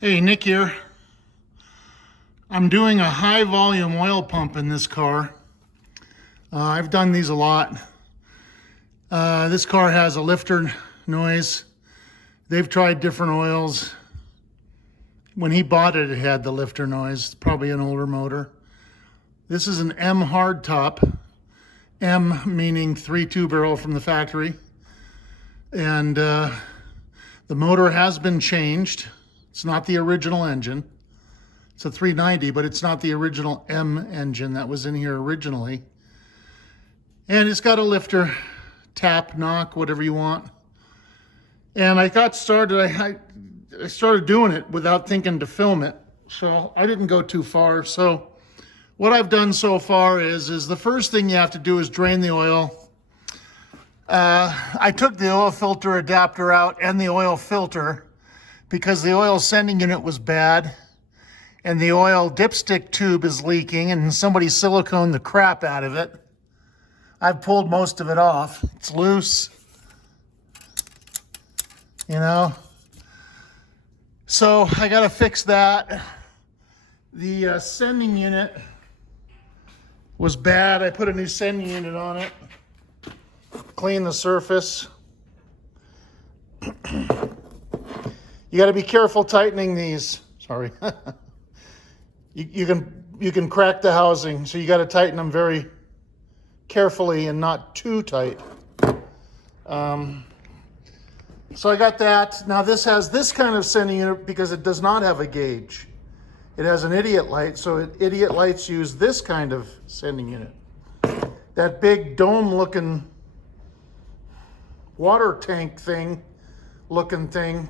Hey, Nick here. I'm doing a high volume oil pump in this car. I've done these a lot. This car has a lifter noise. They've tried different oils. When he bought it, it had the lifter noise. It's probably an older motor. This is an M hardtop. M meaning 3.2 barrel from the factory. And the motor has been changed. It's not the original engine. It's a 390, but it's not the original M engine that was in here originally. And it's got a lifter, tap, knock, whatever you want. And I got started, I started doing it without thinking to film it. So I didn't go too far. So what I've done so far is the first thing you have to do is drain the oil. I took the oil filter adapter out and the oil filter because the oil sending unit was bad and the oil dipstick tube is leaking and somebody siliconed the crap out of it. I've pulled most of it off. It's loose, you know. So I gotta fix that. The sending unit was bad. I put a new sending unit on it. Clean the surface. You got to be careful tightening these. Sorry. you can crack the housing, so you got to tighten them very carefully and not too tight. So I got that. Now this has this kind of sending unit because it does not have a gauge. It has an idiot light, so idiot lights use this kind of sending unit. That big dome-looking water tank thing,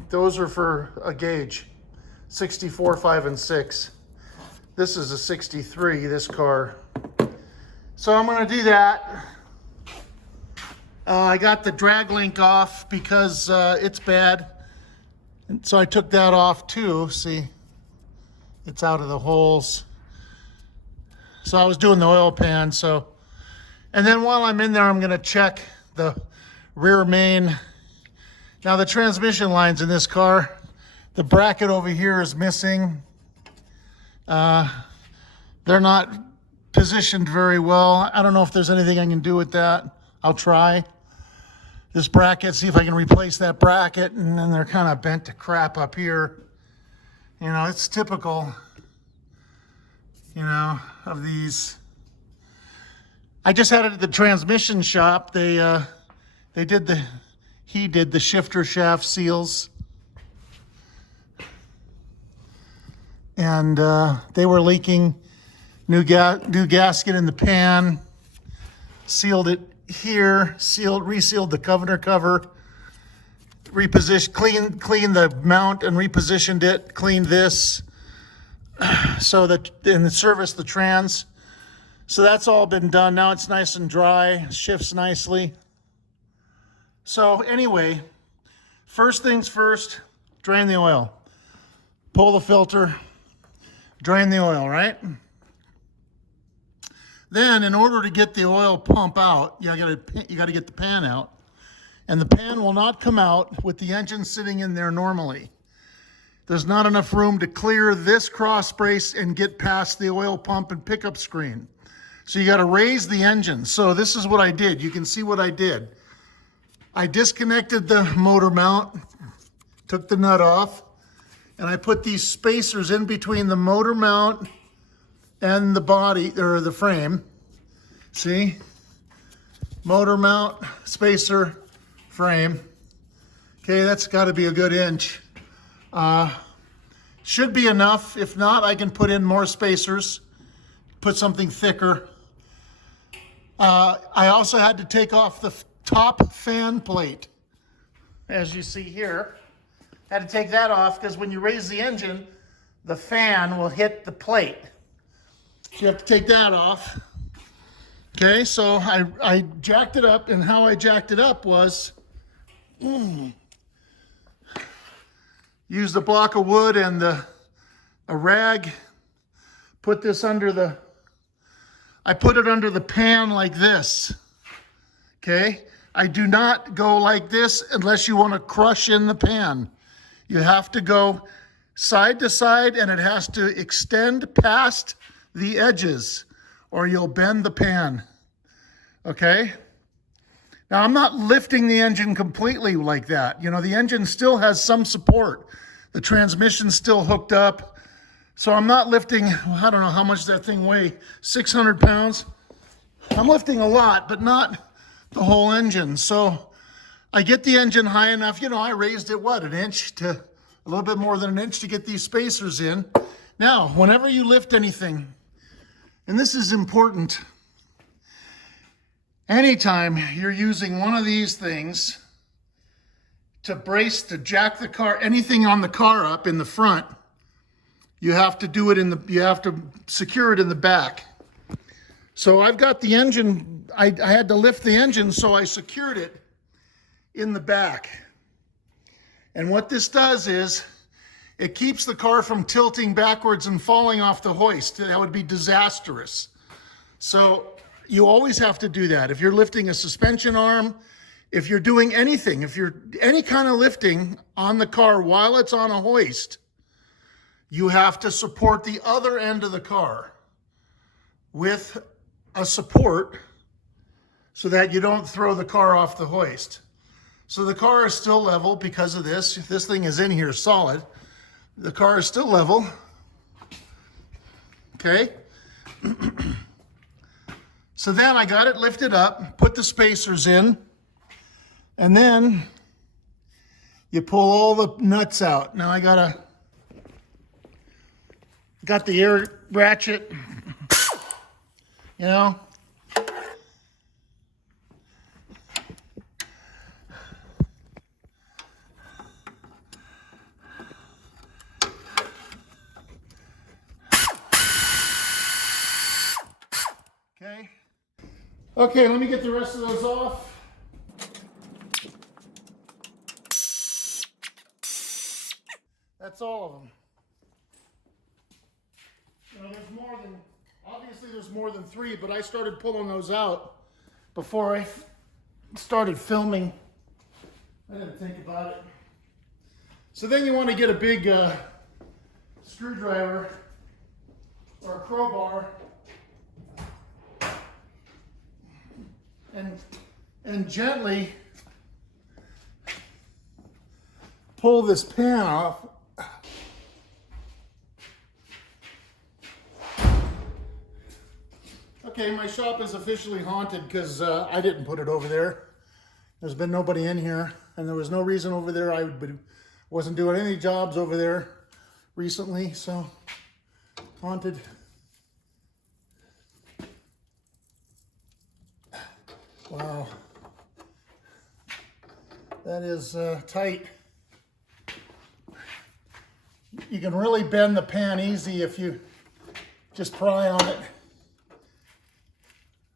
those are for a gauge, 64, 5, and 6. This is a 63, this car. So I'm gonna do that. I got the drag link off because it's bad. And so I took that off too, see? It's out of the holes. So I was doing the oil pan, so. And then while I'm in there, I'm gonna check the rear main. Now the transmission lines in this car, the bracket over here is missing. They're not positioned very well. I don't know if there's anything I can do with that. I'll try. This bracket, see if I can replace that bracket, and then they're kind of bent to crap up here. You know, it's typical, you know, of these. I just had it at the transmission shop. He did the shifter shaft seals. And they were leaking. New gasket in the pan. Sealed it here. Resealed the governor cover. Cleaned the mount and repositioned it. Cleaned this. So that, and serviced the trans. So that's all been done. Now it's nice and dry. Shifts nicely. So anyway, first things first, drain the oil. Pull the filter, drain the oil, right? Then in order to get the oil pump out, you gotta get the pan out. And the pan will not come out with the engine sitting in there normally. There's not enough room to clear this cross brace and get past the oil pump and pickup screen. So you gotta raise the engine. So this is what I did. You can see what I did. I disconnected the motor mount, took the nut off, and I put these spacers in between the motor mount and the body, or the frame. See? Motor mount, spacer, frame. Okay, that's got to be a good inch. Should be enough. If not, I can put in more spacers, put something thicker. I also had to take off the top fan plate, as you see here. Had to take that off because when you raise the engine, the fan will hit the plate. So you have to take that off. Okay, so I jacked it up, and how I jacked it up was used a block of wood and a rag, put this under I put it under the pan like this, okay? I do not go like this unless you want to crush in the pan. You have to go side to side, and it has to extend past the edges or you'll bend the pan. Okay? Now, I'm not lifting the engine completely like that. You know, the engine still has some support. The transmission's still hooked up. So I'm not lifting, I don't know how much that thing weighs, 600 pounds. I'm lifting a lot, but not the whole engine. So I get the engine high enough. You know, I raised it, what, an inch to a little bit more than an inch to get these spacers in. Now, whenever you lift anything, and this is important, anytime you're using one of these things to brace, to jack the car, anything on the car up in the front, you have to do it you have to secure it in the back. So I've got the engine, I had to lift the engine, so I secured it in the back. And what this does is, it keeps the car from tilting backwards and falling off the hoist. That would be disastrous. So you always have to do that. If you're lifting a suspension arm, if you're doing anything, if you're any kind of lifting on the car while it's on a hoist, you have to support the other end of the car with a support so that you don't throw the car off the hoist. So the car is still level because of this. This thing is in here solid. The car is still level. Okay. So then I got it lifted up, put the spacers in, and then you pull all the nuts out. Now I got the air ratchet, you know. Okay, let me get the rest of those off. That's all of them. You know, obviously there's more than 3, but I started pulling those out before I started filming. I didn't think about it. So then you want to get a big screwdriver or a crowbar and gently pull this pan off. Okay, my shop is officially haunted because I didn't put it over there. There's been nobody in here, and there was no reason over there. I wasn't doing any jobs over there recently, so haunted. Wow, that is tight. You can really bend the pan easy if you just pry on it.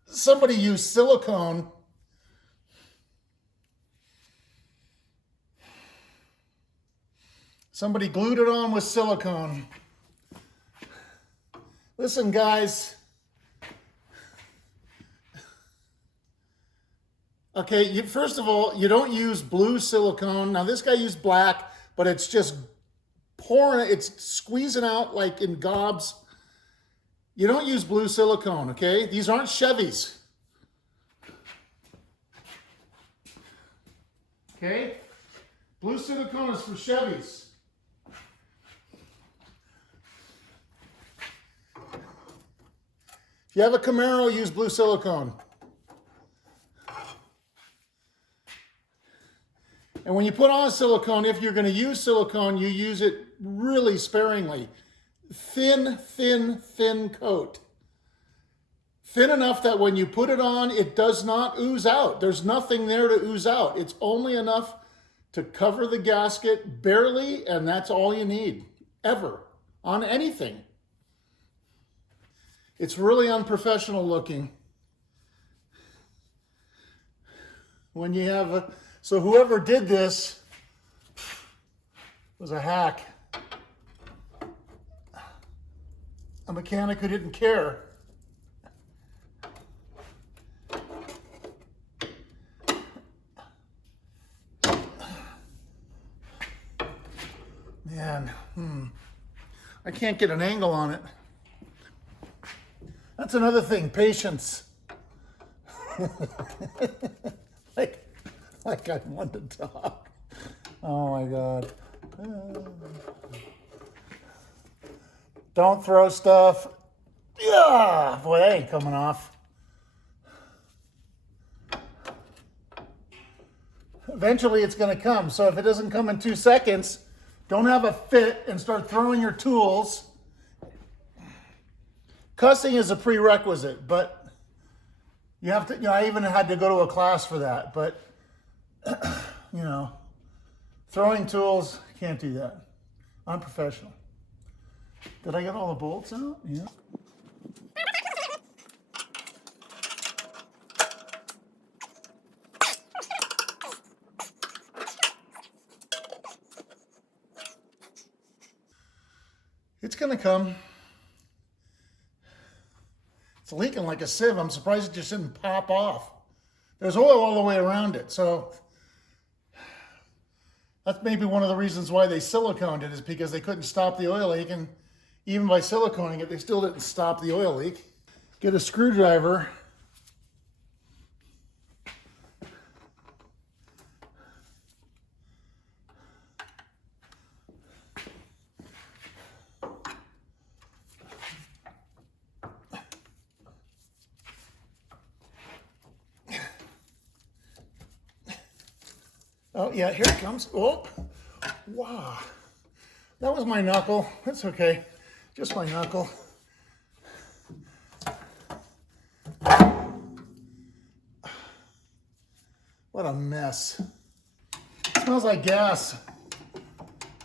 Somebody used silicone. Somebody glued it on with silicone. Listen, guys. Okay, first of all, you don't use blue silicone. Now, this guy used black, but it's just pouring, it's squeezing out like in gobs. You don't use blue silicone, okay? These aren't Chevys. Okay? Blue silicone is for Chevys. If you have a Camaro, use blue silicone. And when you put on silicone, if you're going to use silicone, you use it really sparingly. Thin, thin, thin coat. Thin enough that when you put it on, it does not ooze out. There's nothing there to ooze out. It's only enough to cover the gasket barely, and that's all you need, ever, on anything. It's really unprofessional looking. When you have a... So whoever did this was a hack. A mechanic who didn't care. Man, I can't get an angle on it. That's another thing, patience. like I want to talk. Oh my God. Don't throw stuff. Yeah, boy, that ain't coming off. Eventually it's going to come. So if it doesn't come in 2 seconds, don't have a fit and start throwing your tools. Cussing is a prerequisite, but you have to, I even had to go to a class for that, but throwing tools, can't do that. I'm professional. Did I get all the bolts out? Yeah. It's gonna come. It's leaking like a sieve. I'm surprised it just didn't pop off. There's oil all the way around it, so that's maybe one of the reasons why they siliconed it, is because they couldn't stop the oil leak, and even by siliconing it, they still didn't stop the oil leak. Get a screwdriver. Oh yeah, here it comes. Oh, wow. That was my knuckle. That's okay. Just my knuckle. What a mess. It smells like gas.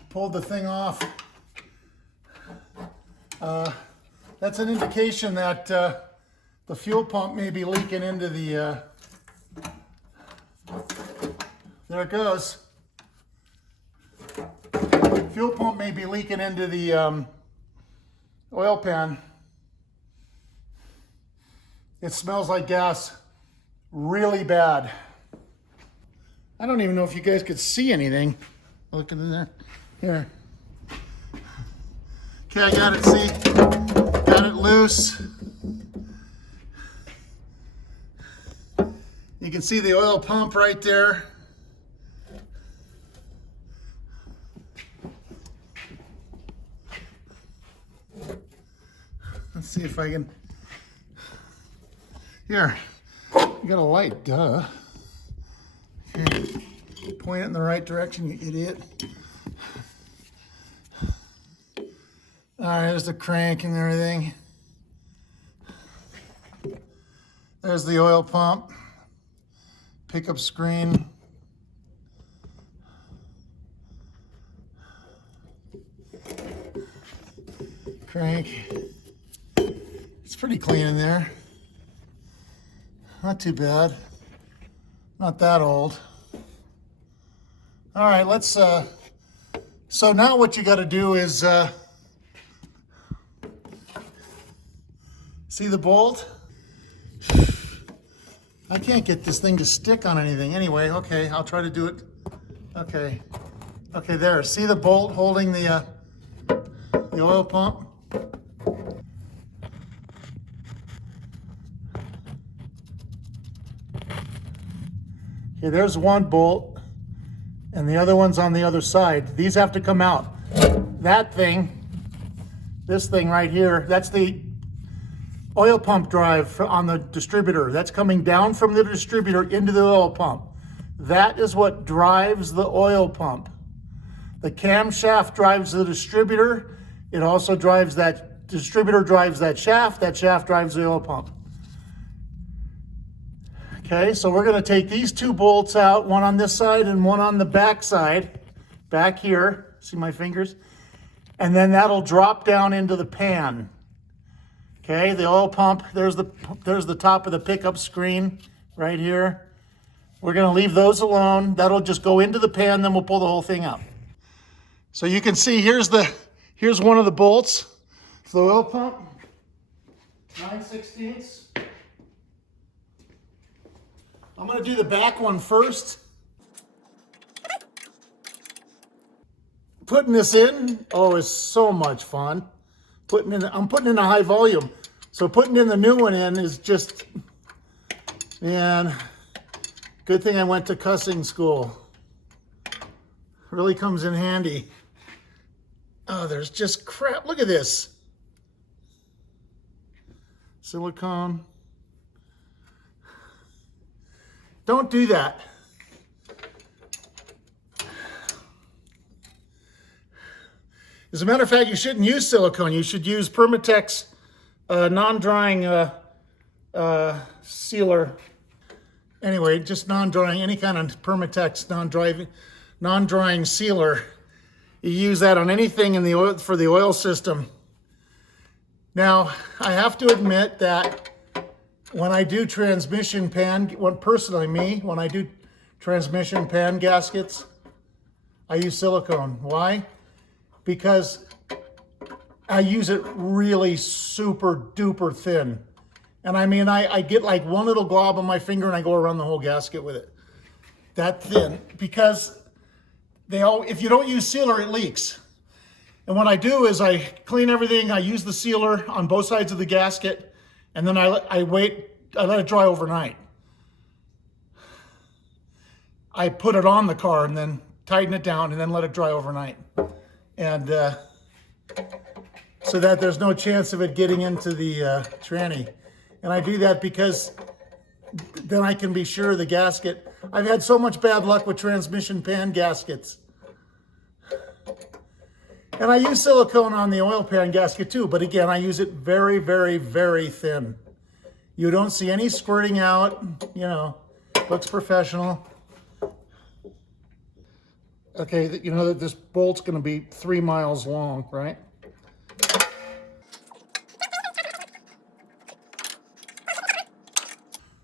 Pulled the thing off. That's an indication that the fuel pump may be leaking into the... there it goes. Fuel pump may be leaking into the oil pan. It smells like gas really bad. I don't even know if you guys could see anything. Looking in there. Here. Okay, I got it, see? Got it loose. You can see the oil pump right there. Let's see if I can. Here, you got a light, duh. Here, point it in the right direction, you idiot. All right, there's the crank and everything. There's the oil pump, pickup screen. Crank. It's pretty clean in there. Not too bad. Not that old. All right, let's, so now what you got to do is, see the bolt? I can't get this thing to stick on anything. Anyway, okay, I'll try to do it. Okay. Okay, there. See the bolt holding the oil pump? Okay, there's one bolt, and the other one's on the other side. These have to come out. That thing, this thing right here, that's the oil pump drive on the distributor. That's coming down from the distributor into the oil pump. That is what drives the oil pump. The camshaft drives the distributor. It also drives that distributor, drives that shaft drives the oil pump. Okay, so we're gonna take these two bolts out, one on this side and one on the back side, back here, see my fingers? And then that'll drop down into the pan. Okay, the oil pump, there's the top of the pickup screen right here. We're gonna leave those alone. That'll just go into the pan, then we'll pull the whole thing out. So you can see here's one of the bolts for the oil pump, 9/16. I'm gonna do the back one first. putting this in, oh, it's so much fun. I'm putting in a high volume. So putting in the new one in is just, man, good thing I went to cussing school. Really comes in handy. Oh, there's just crap. Look at this. Silicone. Don't do that. As a matter of fact, you shouldn't use silicone. You should use Permatex non-drying sealer. Anyway, just non-drying, any kind of Permatex non-drying sealer. You use that on anything in the oil, for the oil system. Now, I have to admit that when I do transmission pan, when I do transmission pan gaskets, I use silicone. Why? Because I use it really super duper thin. And I mean, I get like one little glob on my finger and I go around the whole gasket with it. That thin, because if you don't use sealer, it leaks. And what I do is I clean everything, I use the sealer on both sides of the gasket, and then I let it dry overnight. I put it on the car and then tighten it down and then let it dry overnight. And so that there's no chance of it getting into the tranny. And I do that because then I can be sure the gasket, I've had so much bad luck with transmission pan gaskets. And I use silicone on the oil pan gasket too, but again, I use it very, very, very thin. You don't see any squirting out, you know, looks professional. Okay, you know that this bolt's gonna be 3 miles long, right?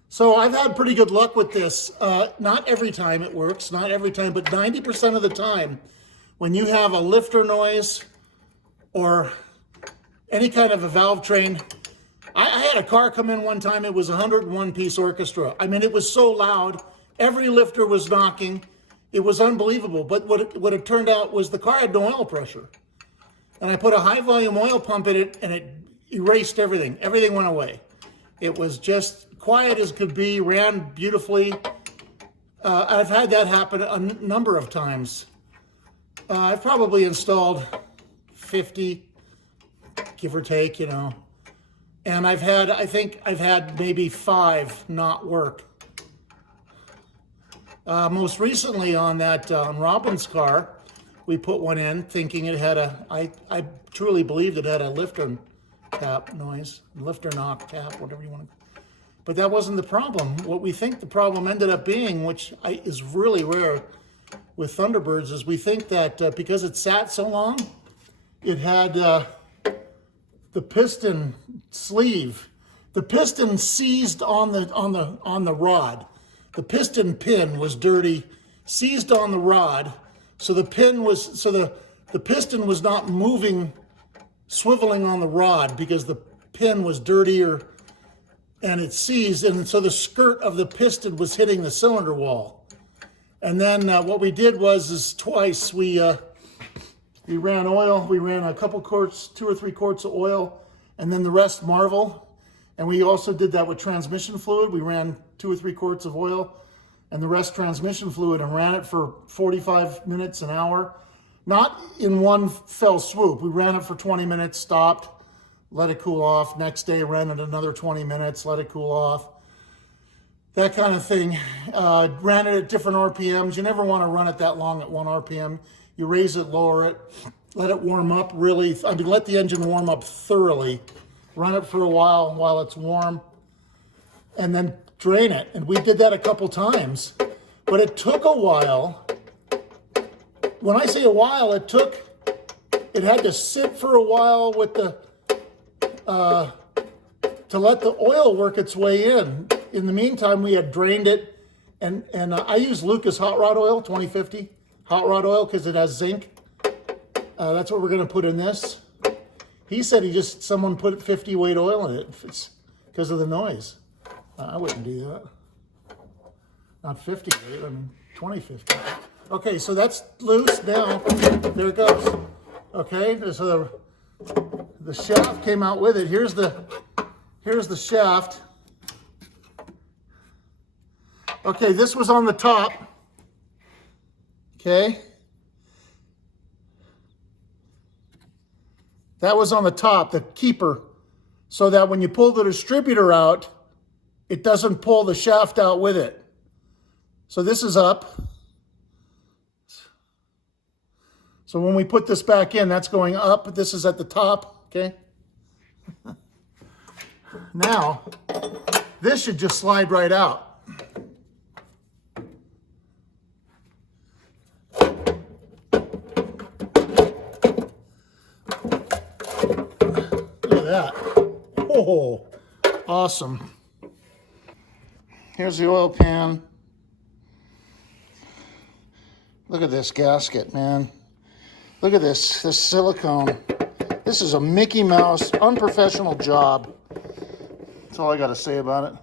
So I've had pretty good luck with this. Not every time it works, not every time, but 90% of the time, when you have a lifter noise or any kind of a valve train. I had a car come in one time, it was a 101-piece orchestra. I mean, it was so loud, every lifter was knocking. It was unbelievable, but what it turned out was the car had no oil pressure. And I put a high volume oil pump in it and it erased everything. Everything went away. It was just quiet as could be, ran beautifully. I've had that happen a number of times. I've probably installed 50, give or take, you know. And I think I've had maybe 5 not work. Most recently on that on Robin's car, we put one in thinking it had I truly believed it had a lifter tap noise, lifter knock tap, whatever you want to. But that wasn't the problem. What we think the problem ended up being, which is really rare with Thunderbirds, is we think that because it sat so long, it had the piston sleeve. The piston seized on the rod. The piston pin was dirty, seized on the rod, so the piston was not moving, swiveling on the rod because the pin was dirtier and it seized, and so the skirt of the piston was hitting the cylinder wall. And then what we did was twice we ran oil. We ran a couple quarts, 2 or 3 quarts of oil, and then the rest Marvel. And we also did that with transmission fluid. We ran 2 or 3 quarts of oil and the rest transmission fluid and ran it for 45 minutes, an hour. Not in one fell swoop. We ran it for 20 minutes, stopped, let it cool off. Next day, ran it another 20 minutes, let it cool off. That kind of thing. Ran it at different RPMs. You never want to run it that long at 1 RPM. You raise it, lower it, let it warm up really. Let the engine warm up thoroughly. Run it for a while it's warm, and then drain it. And we did that a couple times, but it took a while. When I say a while, it had to sit for a while with to let the oil work its way in. In the meantime, we had drained it, and I use Lucas hot rod oil, 2050 hot rod oil, because it has zinc. That's what we're going to put in this. He said someone put 50 weight oil in it because of the noise. I wouldn't do that. Not 50 weight, I mean 2050. Okay, so that's loose now. There it goes. Okay, so the shaft came out with it. Here's the shaft. Okay, this was on the top. Okay. That was on the top, the keeper, so that when you pull the distributor out, it doesn't pull the shaft out with it. So this is up. So when we put this back in, that's going up. This is at the top, okay? Now, this should just slide right out. Look at that. Oh, awesome. Here's the oil pan. Look at this gasket, man. Look at this silicone. This is a Mickey Mouse unprofessional job. That's all I got to say about it.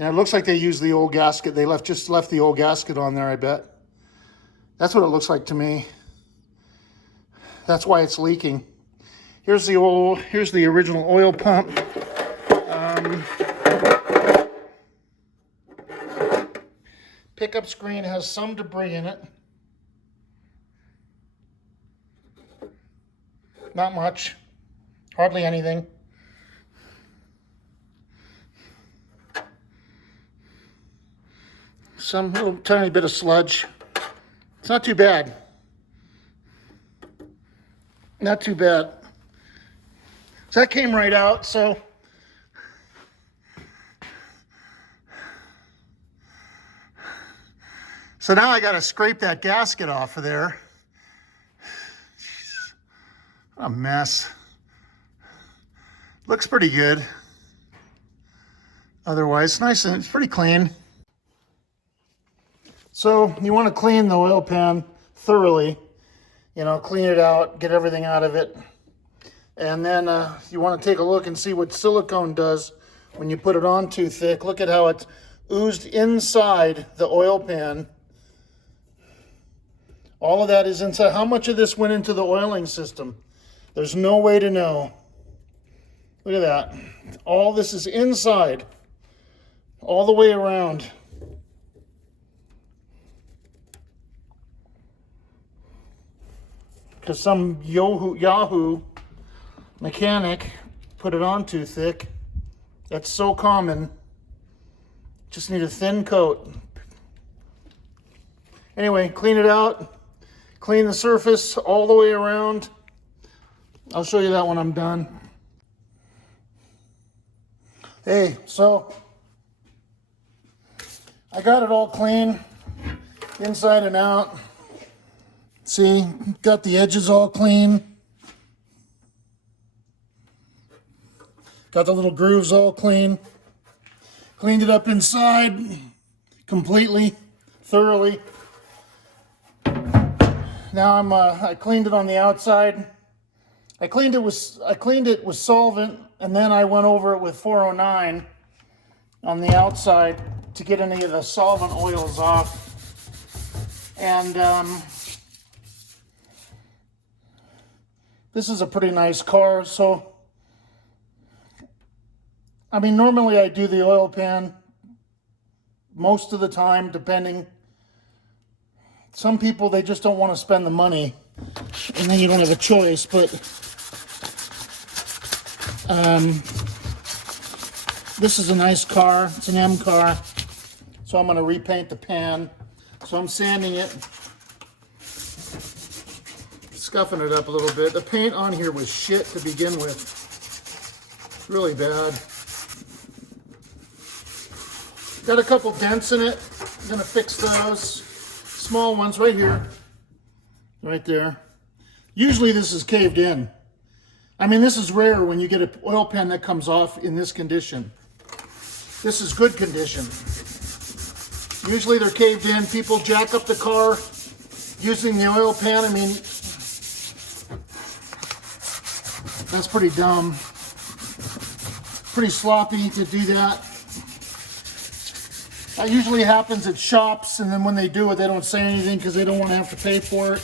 And it looks like they used the old gasket. They just left the old gasket on there, I bet. That's what it looks like to me. That's why it's leaking. Here's the original oil pump. Pickup screen has some debris in it. Not much, hardly anything. Some little tiny bit of sludge. It's not too bad. Not too bad. So that came right out, so now I got to scrape that gasket off of there. What a mess. Looks pretty good. Otherwise, nice and it's pretty clean. So you want to clean the oil pan thoroughly. You know, clean it out, get everything out of it. And then you want to take a look and see what silicone does when you put it on too thick. Look at how it's oozed inside the oil pan. All of that is inside. How much of this went into the oiling system? There's no way to know. Look at that. All this is inside, all the way around. Because some Yahoo mechanic put it on too thick. That's so common. Just need a thin coat. Anyway, clean it out. Clean the surface all the way around. I'll show you that when I'm done. Hey, so I got it all clean, inside and out. See, got the edges all clean. Got the little grooves all clean. Cleaned it up inside completely, thoroughly. Now I cleaned it on the outside. I cleaned it with solvent, and then I went over it with 409 on the outside to get any of the solvent oils off. And this is a pretty nice car, so I mean, normally I do the oil pan most of the time, depending. Some people, they just don't want to spend the money, and then you don't have a choice, but this is a nice car. It's an M car, so I'm going to repaint the pan. So I'm sanding it, scuffing it up a little bit. The paint on here was shit to begin with. It's really bad. Got a couple dents in it. I'm going to fix those. Small ones right here, right there. Usually this is caved in. I mean, this is rare when you get an oil pan that comes off in this condition. This is good condition. Usually they're caved in. People jack up the car using the oil pan. I mean, that's pretty dumb. Pretty sloppy to do that. That usually happens at shops, and then when they do it, they don't say anything because they don't want to have to pay for it.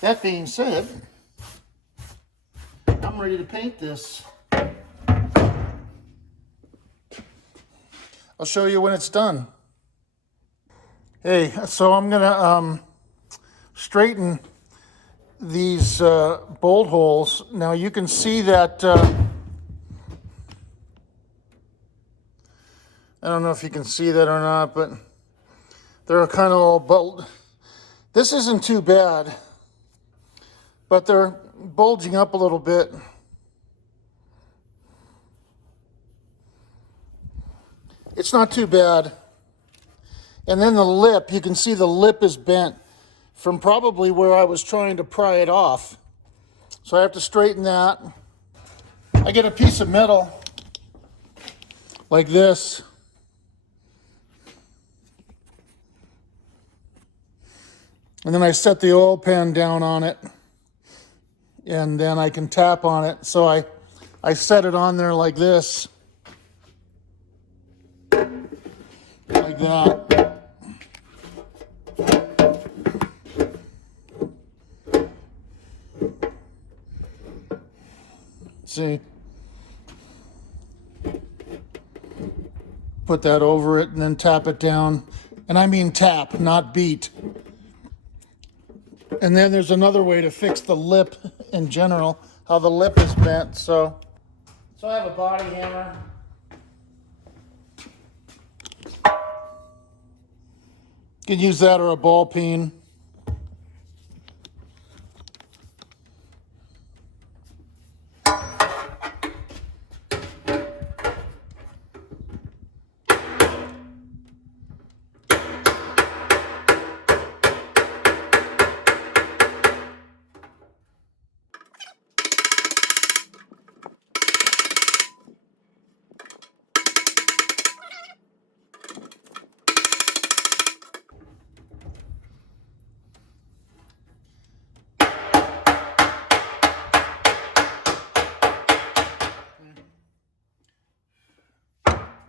That being said, I'm ready to paint this. I'll show you when it's done. Hey, so I'm gonna straighten these bolt holes. Now you can see that, I don't know if you can see that or not, but they're kind of all bolt. This isn't too bad, but they're bulging up a little bit. It's not too bad. And then the lip, you can see the lip is bent from probably where I was trying to pry it off. So I have to straighten that. I get a piece of metal like this. And then I set the oil pan down on it. And then I can tap on it. So I set it on there like this. Like that. See? Put that over it and then tap it down. And I mean tap, not beat. And then there's another way to fix the lip in general, how the lip is bent. So I have a body hammer. You can use that or a ball peen.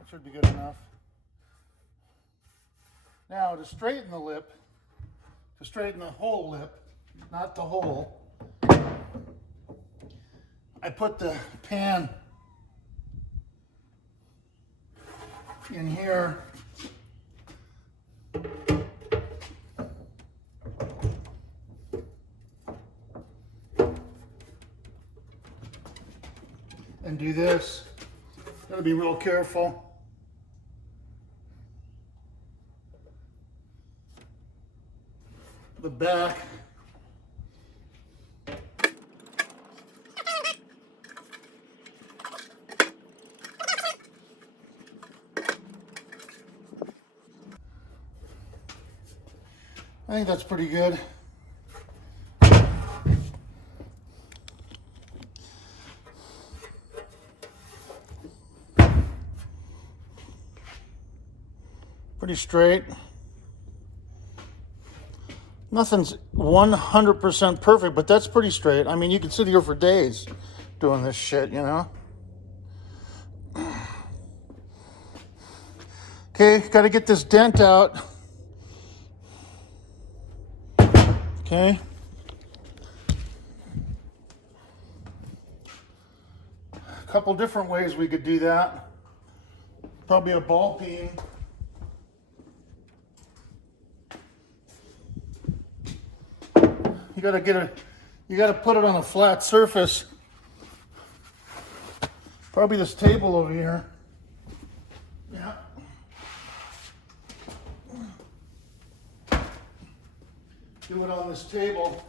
Should be good enough. Now to straighten the lip, to straighten the whole lip, not the hole, I put the pan in here. And do this. Gotta be real careful. The back. I think that's pretty good. Pretty straight. Nothing's 100% perfect, but that's pretty straight. I mean, you could sit here for days doing this shit, you know? Okay, got to get this dent out. Okay. A couple different ways we could do that. Probably a ball peen. You gotta put it on a flat surface. Probably this table over here. Yeah. Do it on this table.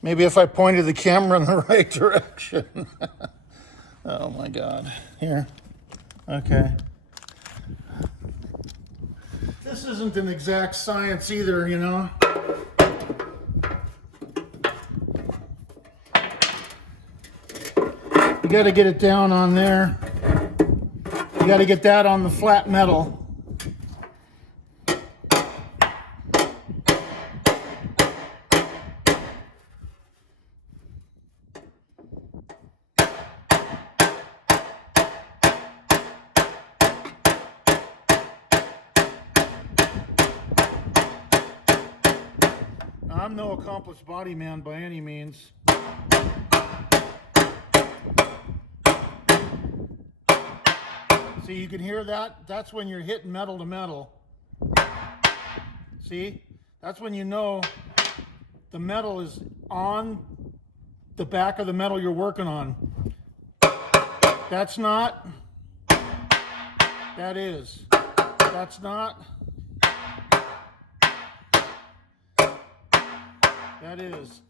Maybe if I pointed the camera in the right direction. Oh my God. Here. Okay. This isn't an exact science either, you know. You got to get it down on there. You got to get that on the flat metal. I'm no accomplished body man by any means. See, you can hear that? That's when you're hitting metal to metal. See? That's when you know the metal is on the back of the metal you're working on. That's not. That is. That's not. That is.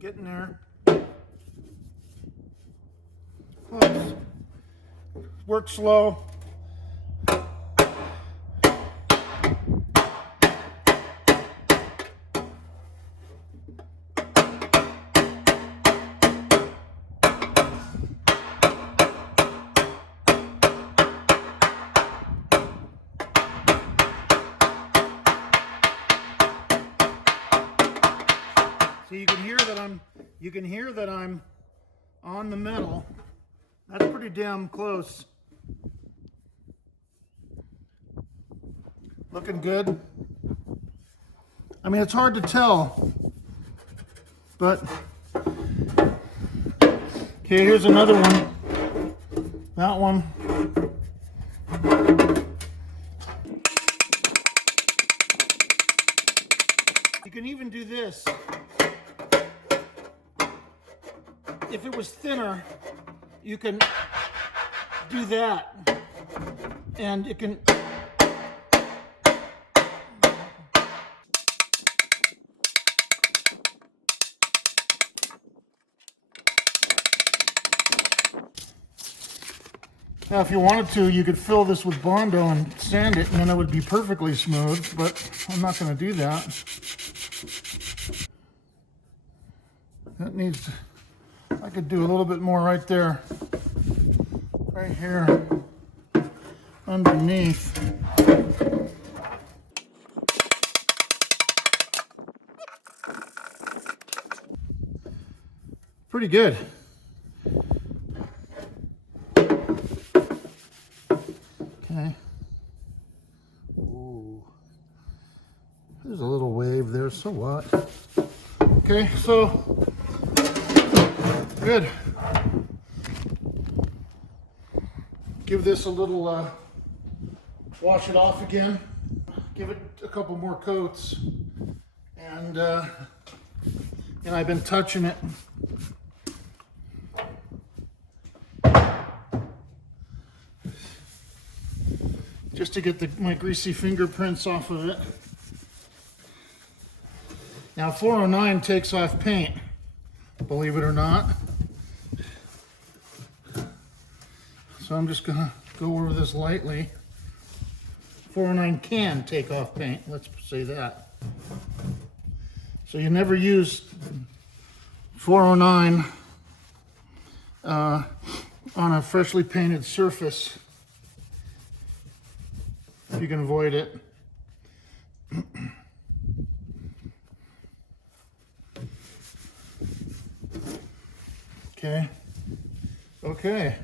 Getting there. Close. Work slow. So you can hear that I'm on the metal. That's pretty damn close. Looking good. I mean, it's hard to tell, but okay, here's another one. That one. You can even do this. If it was thinner, you can do that, and it can. Now, if you wanted to, you could fill this with Bondo and sand it, and then it would be perfectly smooth, but I'm not going to do that. That needs to, I could do a little bit more right there, right here, underneath. Pretty good. Okay. Ooh. There's a little wave there, so what? Okay, so good. Give this a little, wash it off again. Give it a couple more coats. And I've been touching it. Just to get my greasy fingerprints off of it. Now 409 takes off paint, believe it or not. So I'm just gonna go over this lightly. 409 can take off paint, let's say that. So you never use 409 on a freshly painted surface if you can avoid it. Okay. Okay.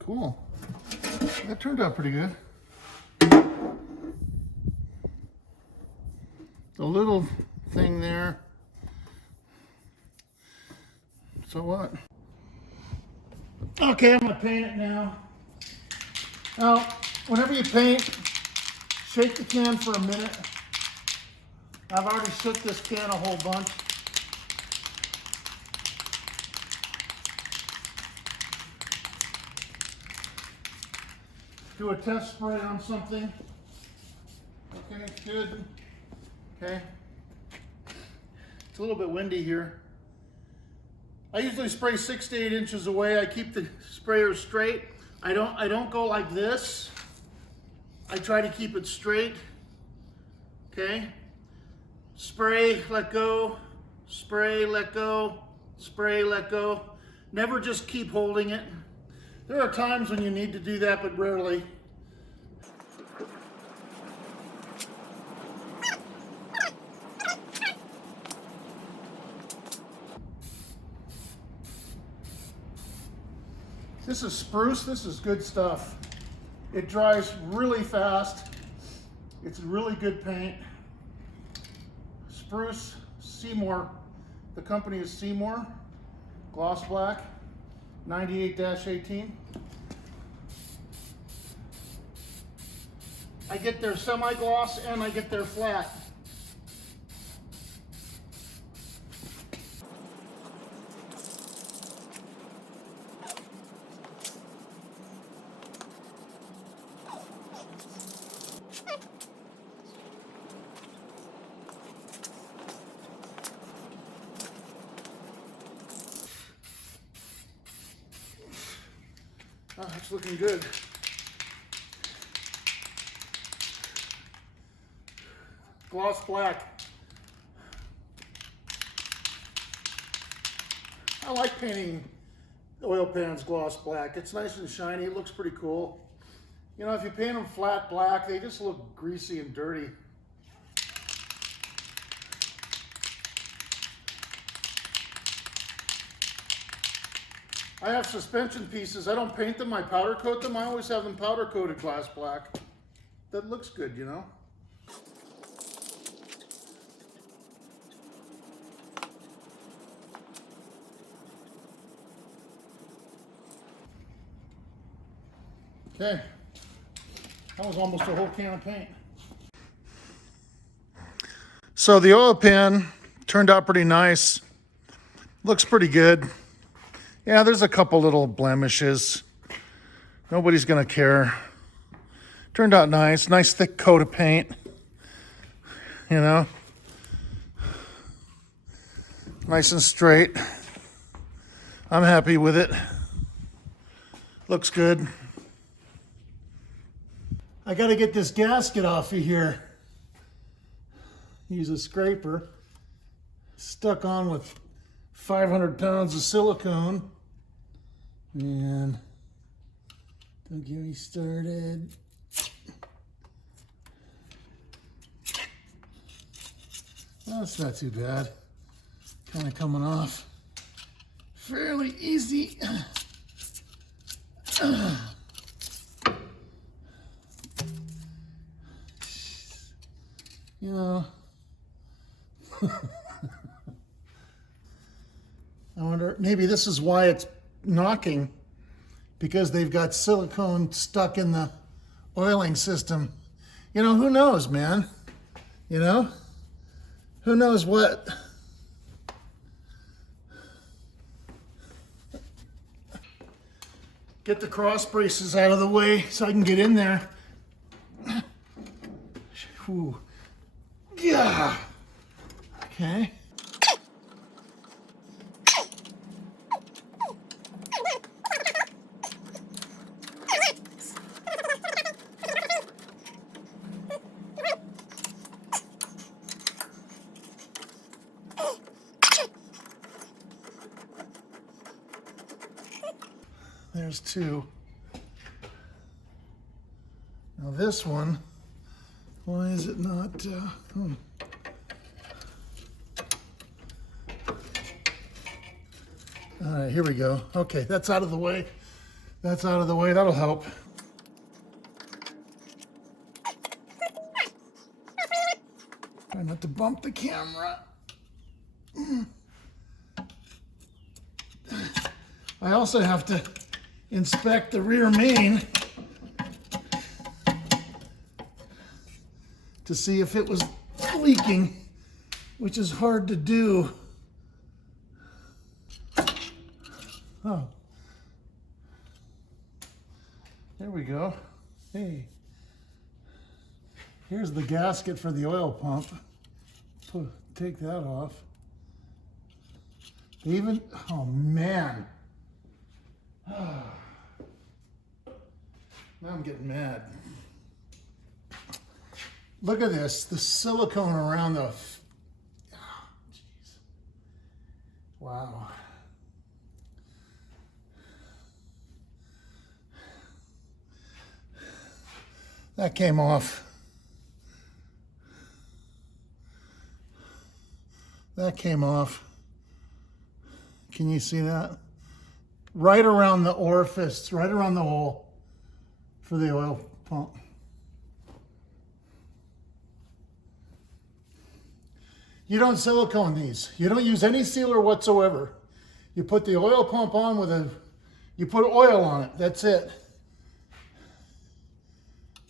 Cool. That turned out pretty good. The little thing there. So what? Okay, I'm gonna paint it now. Now, whenever you paint, shake the can for a minute. I've already shook this can a whole bunch. Do a test spray on something. Okay, good. Okay. It's a little bit windy here. I usually spray 6 to 8 inches away. I keep the sprayer straight. I don't go like this. I try to keep it straight. Okay. Spray, let go. Spray, let go. Spray, let go. Never just keep holding it. There are times when you need to do that, but rarely. This is spruce. This is good stuff. It dries really fast. It's really good paint. Spruce, Seymour. The company is Seymour. Gloss black, 98-18. I get their semi-gloss and I get their flat. Oh, that's looking good. Gloss black. I like painting oil pans gloss black. It's nice and shiny. It looks pretty cool. You know, if you paint them flat black, they just look greasy and dirty. I have suspension pieces. I don't paint them, I powder coat them. I always have them powder coated glass black. That looks good, you know? Okay, that was almost a whole can of paint. So the oil pan turned out pretty nice. Looks pretty good. Yeah, there's a couple little blemishes. Nobody's gonna care. Turned out nice. Nice thick coat of paint. You know? Nice and straight. I'm happy with it. Looks good. I gotta get this gasket off of here. Use a scraper. Stuck on with 500 pounds of silicone. And don't get me started. Well, that's not too bad. Kind of coming off fairly easy. You know, I wonder, maybe this is why it's knocking, because they've got silicone stuck in the oiling system. You know, who knows, man? You know? Who knows what? Get the cross braces out of the way so I can get in there. Whew. Yeah. Okay. There's two. Now this one, why is it not? All right, here we go. Okay, that's out of the way. That's out of the way. That'll help. Try not to bump the camera. I also have to inspect the rear main to see if it was leaking, which is hard to do. Oh, there we go. Hey, here's the gasket for the oil pump. Take that off. Even, oh man. Now I'm getting mad. Look at this, the silicone around the, oh, jeez. Wow. That came off. That came off. Can you see that? right around the orifice, right around the hole for the oil pump. You don't silicone these. You don't use any sealer whatsoever. You put the oil pump on you put oil on it. That's it.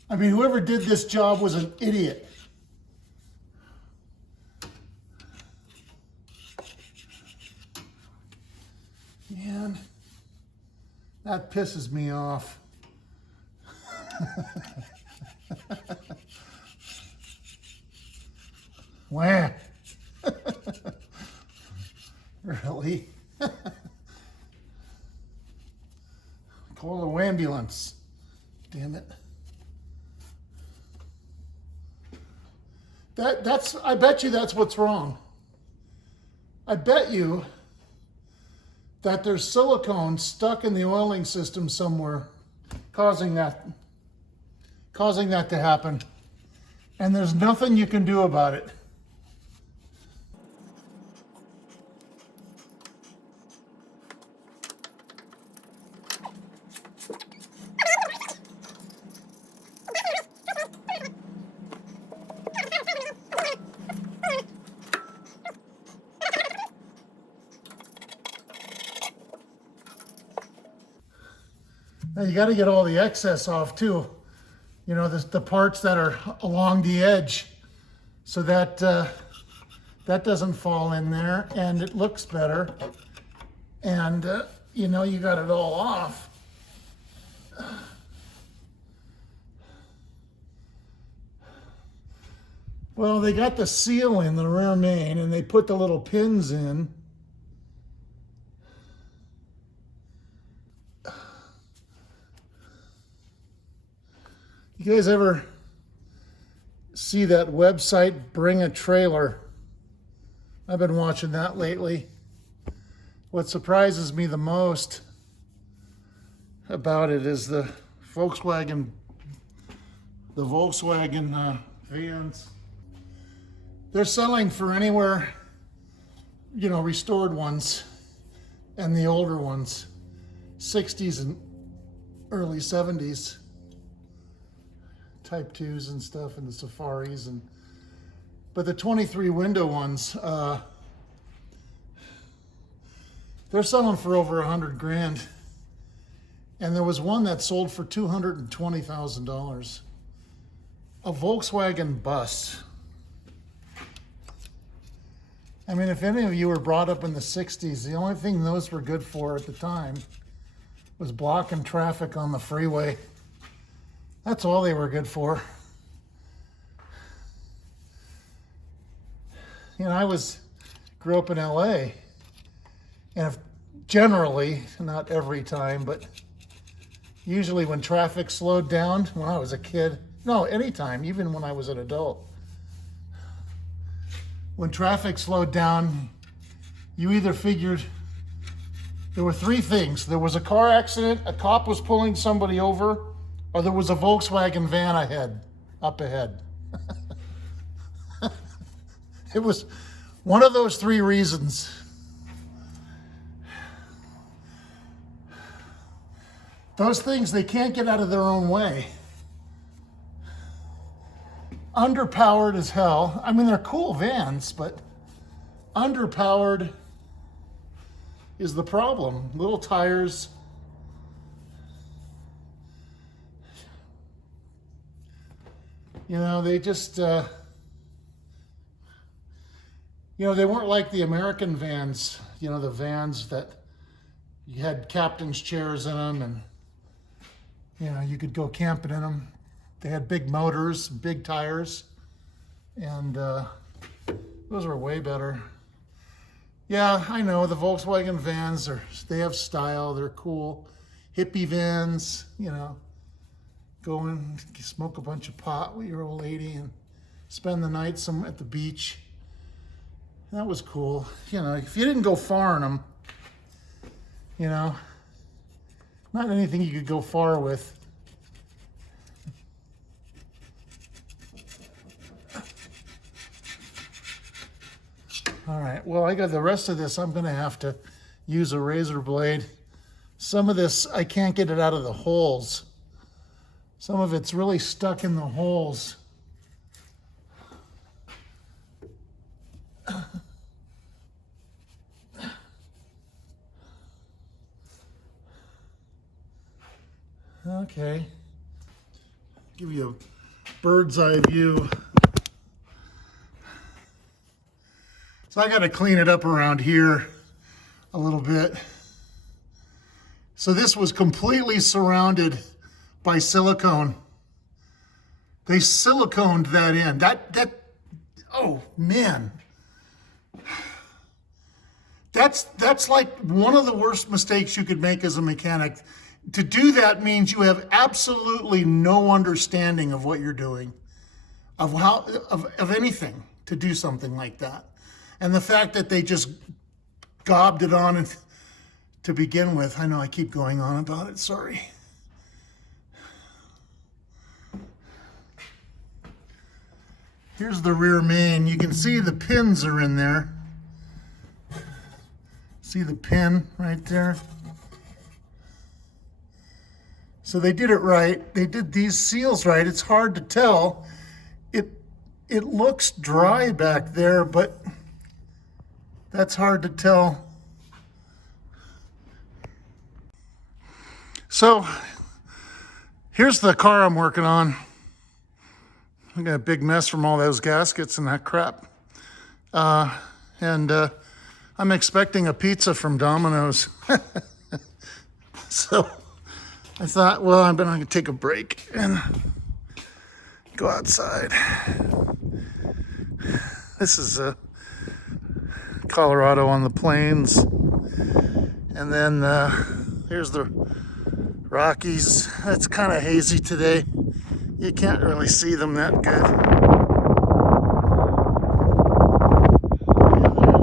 I mean, whoever did this job was an idiot. Man, that pisses me off. Wah. Really? Call the ambulance. Damn it. I bet you that's what's wrong. I bet you that there's silicone stuck in the oiling system somewhere causing that to happen. And there's nothing you can do about it. Now you got to get all the excess off too. You know, the parts that are along the edge, so that that doesn't fall in there and it looks better. And you know, you got it all off. Well, they got the seal in the rear main and they put the little pins in. You guys ever see that website, Bring a Trailer? I've been watching that lately. What surprises me the most about it is the Volkswagen vans. They're selling for anywhere, you know, restored ones and the older ones, 60s and early 70s. Type 2s and stuff, and the Safaris, but the 23 window ones, they're selling for over $100,000. And there was one that sold for $220,000. A Volkswagen bus. I mean, if any of you were brought up in the 60s, the only thing those were good for at the time was blocking traffic on the freeway. That's all they were good for. You know, grew up in LA, and generally, not every time, but usually when traffic slowed down when I was a kid, no, anytime, even when I was an adult, when traffic slowed down, you either figured there were three things. There was a car accident, a cop was pulling somebody over, or there was a Volkswagen van up ahead. It was one of those three reasons. Those things, they can't get out of their own way. Underpowered as hell. I mean, they're cool vans, but underpowered is the problem. Little tires. You know, they just, you know, they weren't like the American vans, you know, the vans that you had captain's chairs in them and, you know, you could go camping in them. They had big motors, big tires, and those were way better. Yeah, I know, the Volkswagen vans, they have style, they're cool. Hippie vans, you know. Go and smoke a bunch of pot with your old lady and spend the night at the beach. That was cool. You know, if you didn't go far in them, you know, not anything you could go far with. All right, well, I got the rest of this. I'm going to have to use a razor blade Some of this, I can't get it out of the holes. Some of it's really stuck in the holes. Okay. Give you a bird's eye view. So I got to clean it up around here a little bit. So this was completely surrounded by silicone. They siliconed that in. Oh man. That's like one of the worst mistakes you could make as a mechanic. To do that means you have absolutely no understanding of what you're doing, of anything, to do something like that. And the fact that they just gobbed it on to begin with. I know I keep going on about it, sorry. Here's the rear main. You can see the pins are in there. See the pin right there? So they did it right. They did these seals right. It's hard to tell. It looks dry back there, but that's hard to tell. So here's the car I'm working on. I got a big mess from all those gaskets and that crap. And I'm expecting a pizza from Domino's. So I thought, well, I'm gonna take a break and go outside. This is Colorado on the plains. And then here's the Rockies. It's kind of hazy today. You can't really see them that good. Yeah,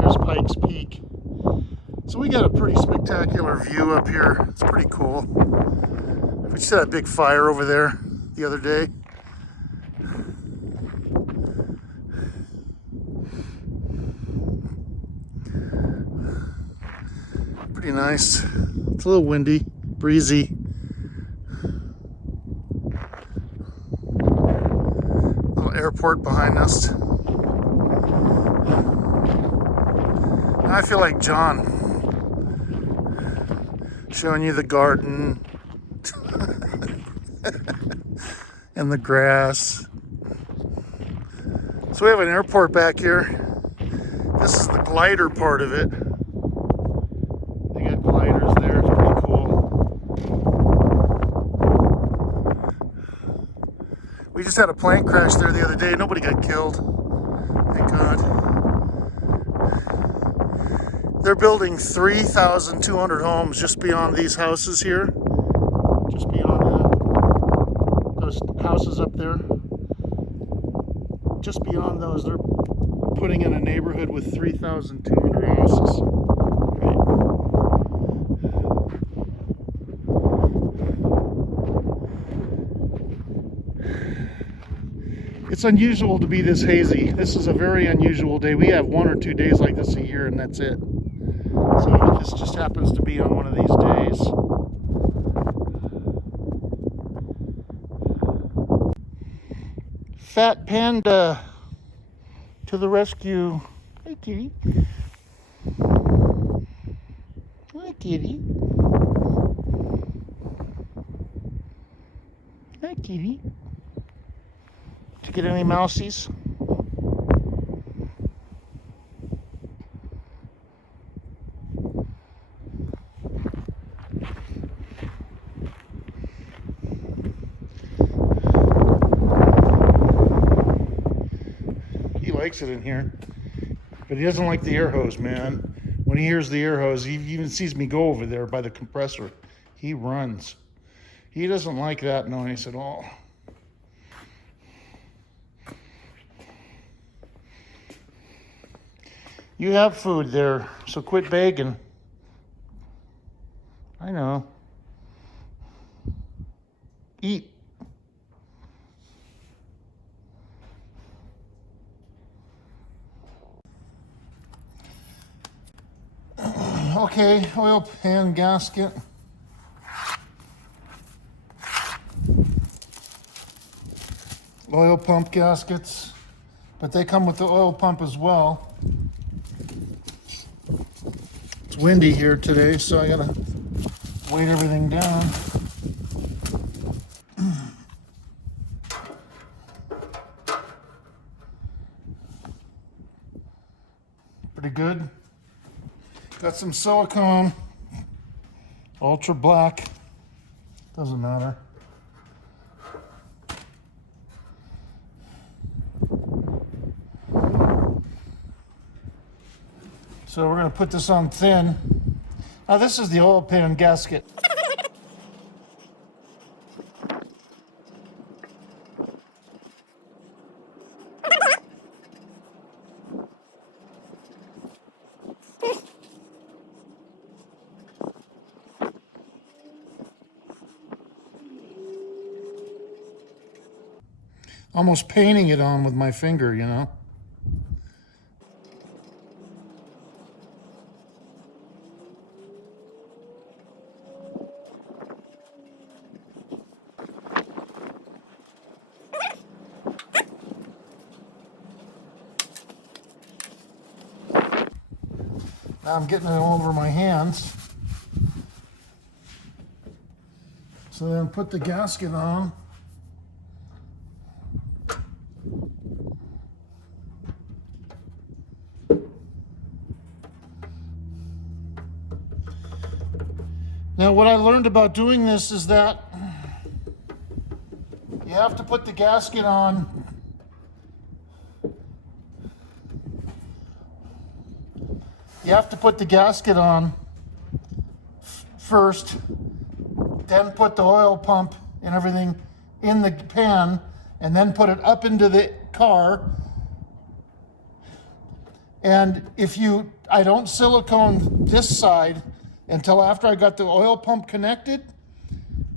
there's Pikes Peak. So we got a pretty spectacular view up here. It's pretty cool. We just had a big fire over there the other day. Pretty nice. It's a little windy, breezy. Little airport behind us. Now I feel like John, showing you the garden and the grass. So we have an airport back here. This is the glider part of it. They got gliders there, it's pretty cool. We just had a plane crash there the other day. Nobody got killed, thank God. They're building 3,200 homes just beyond these houses here. Just beyond those houses up there. Just beyond those, they're putting in a neighborhood with 3,200 houses. Right. It's unusual to be this hazy. This is a very unusual day. We have 1 or 2 days like this a year, and that's it. So this just happens to be on one of these days. Fat Panda to the rescue. Hi, kitty. Hi, kitty. Hi, kitty. Did you get any mousies? Likes it in here, but he doesn't like the air hose, man. When he hears the air hose, he even sees me go over there by the compressor, he runs. He doesn't like that noise at all. You have food there, so quit begging. I know. Eat. Okay, oil pan gasket. Oil pump gaskets, but they come with the oil pump as well. It's windy here today, so I gotta weight everything down. Pretty good. Got some silicone, ultra black, doesn't matter. So we're going to put this on thin. Now this is the oil pan gasket. Almost painting it on with my finger, you know. Now I'm getting it all over my hands. So then put the gasket on. Now what I learned about doing this is that you have to put the gasket on first, then put the oil pump and everything in the pan, and then put it up into the car. And I don't silicone this side until after I got the oil pump connected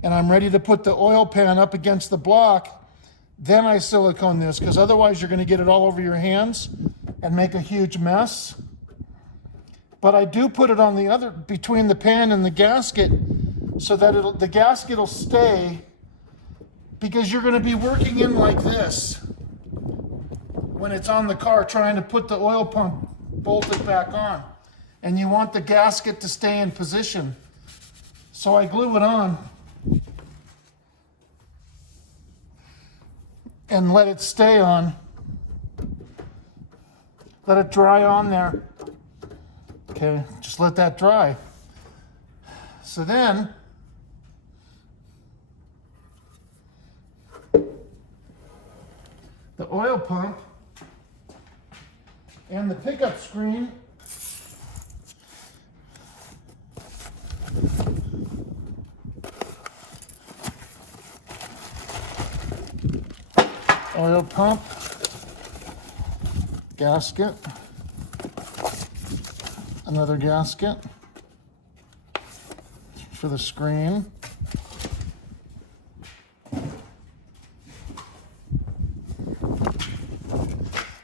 and I'm ready to put the oil pan up against the block. Then I silicone this, because otherwise you're going to get it all over your hands and make a huge mess. But I do put it on the other, between the pan and the gasket, so that the gasket will stay, because you're going to be working in like this when it's on the car, trying to put the oil pump bolted back on. And you want the gasket to stay in position. So I glue it on and let it stay on. Let it dry on there. Okay, just let that dry. So then, the oil pump and the pickup screen oil pump, gasket, another gasket for the screen.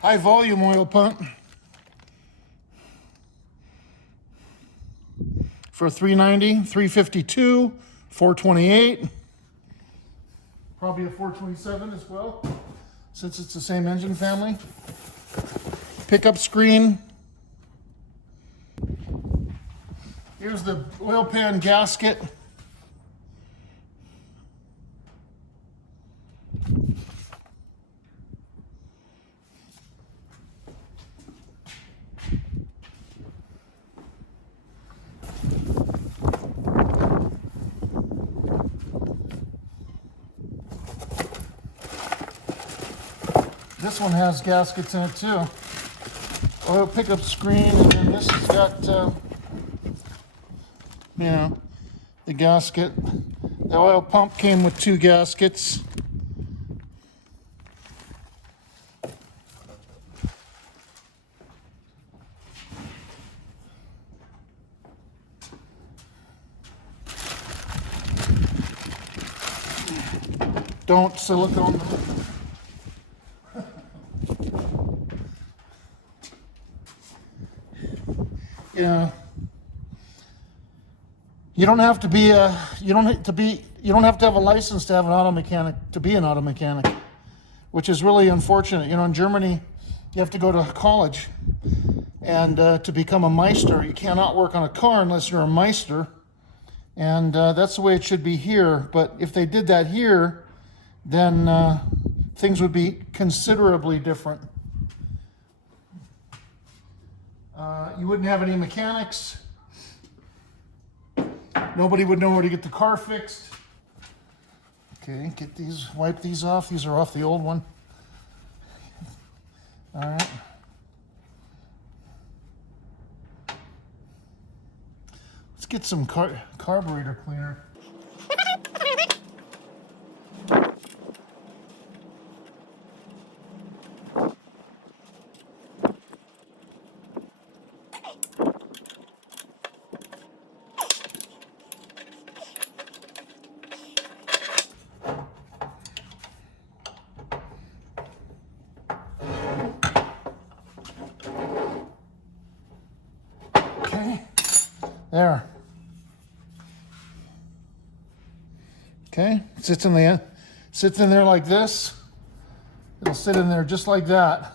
High volume oil pump for 390, 352, 428, probably a 427 as well, since it's the same engine family. Pickup screen. Here's the oil pan gasket. This one has gaskets in it too. Oil pickup screen, and then this has got, the gasket. The oil pump came with 2 gaskets. Don't silicone them. Yeah, You don't have to be a, you don't have to have a license to have an auto mechanic, to be an auto mechanic, which is really unfortunate. You know, in Germany, you have to go to college and to become a Meister. You cannot work on a car unless you're a Meister. And that's the way it should be here. But if they did that here, then things would be considerably different. You wouldn't have any mechanics. Nobody would know where to get the car fixed. Okay, get these, wipe these off. These are off the old one. All right. Let's get some carburetor cleaner. There. Okay, sits in there like this. It'll sit in there just like that.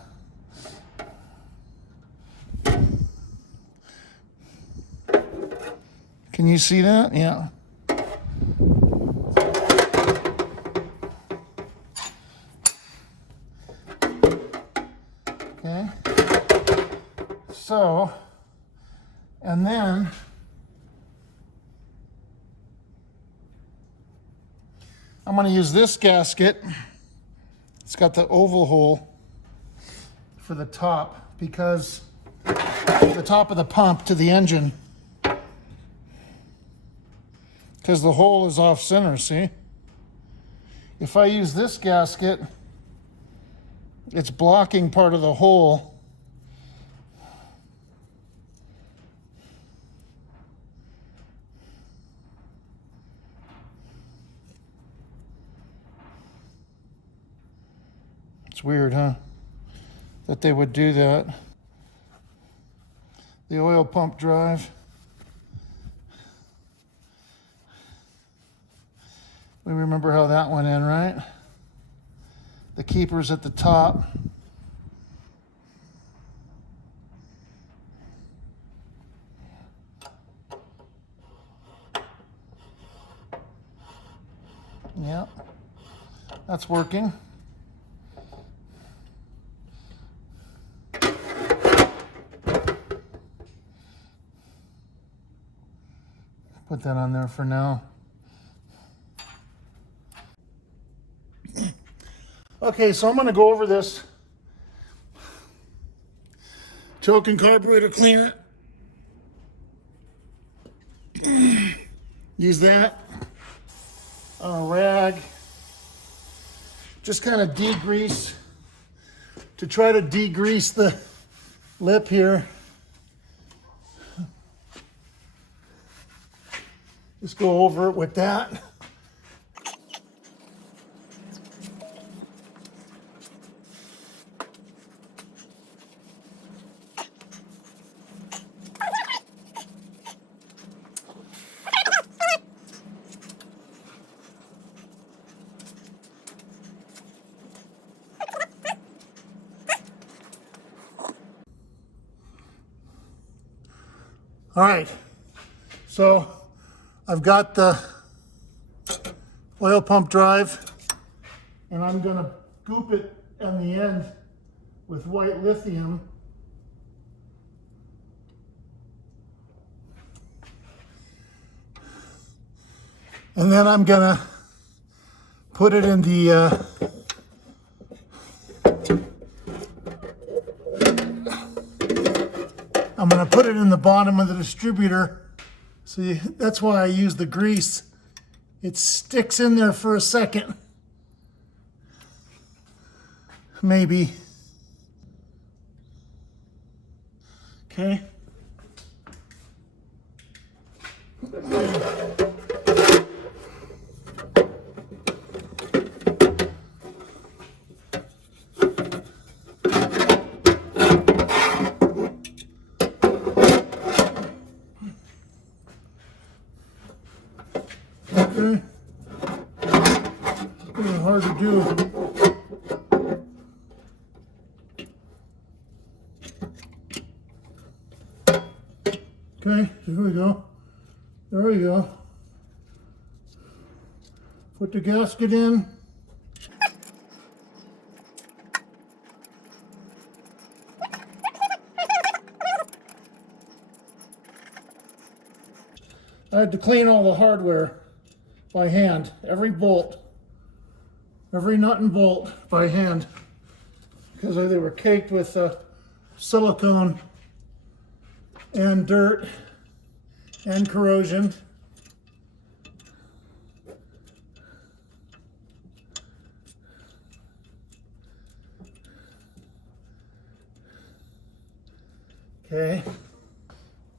Can you see that? Yeah. Okay. So, and then I'm going to use this gasket. It's got the oval hole for the top because the top of the pump to the engine, because the hole is off center, see? If I use this gasket, it's blocking part of the hole. It's weird, huh? That they would do that. The oil pump drive. We remember how that went in, right? The keeper's at the top. Yeah, that's working. Put that on there for now. Okay, so I'm going to go over this choke and carburetor cleaner. Use that on a rag. Just kind of degrease, to try to degrease the lip here. Just go over it with that. All right, so I've got the oil pump drive, and I'm gonna goop it on the end with white lithium. And then I'm gonna put it in the I'm going to put it in the bottom of the distributor. So that's why I use the grease. It sticks in there for a second. Maybe. Okay. Okay, here we go. There we go. Put the gasket in. I had to clean all the hardware by hand, every bolt, every nut and bolt by hand, because they were caked with silicone and dirt and corrosion. Okay,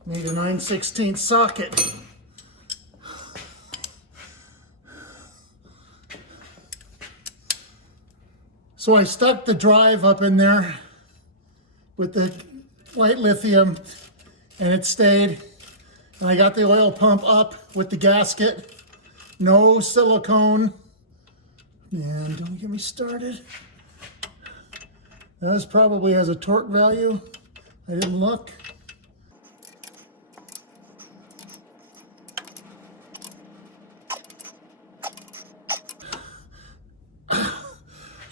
need a 9/16 socket. So I stuck the drive up in there with the light lithium and it stayed. And I got the oil pump up with the gasket. No silicone. And don't get me started. This probably has a torque value. I didn't look.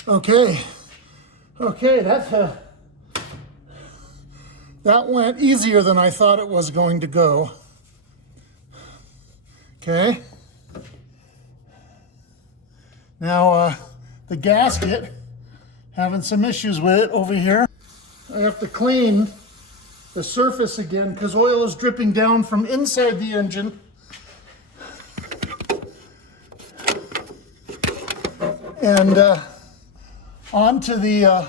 Okay, that went easier than I thought it was going to go. Okay. Now the gasket, having some issues with it over here. I have to clean the surface again because oil is dripping down from inside the engine. And onto the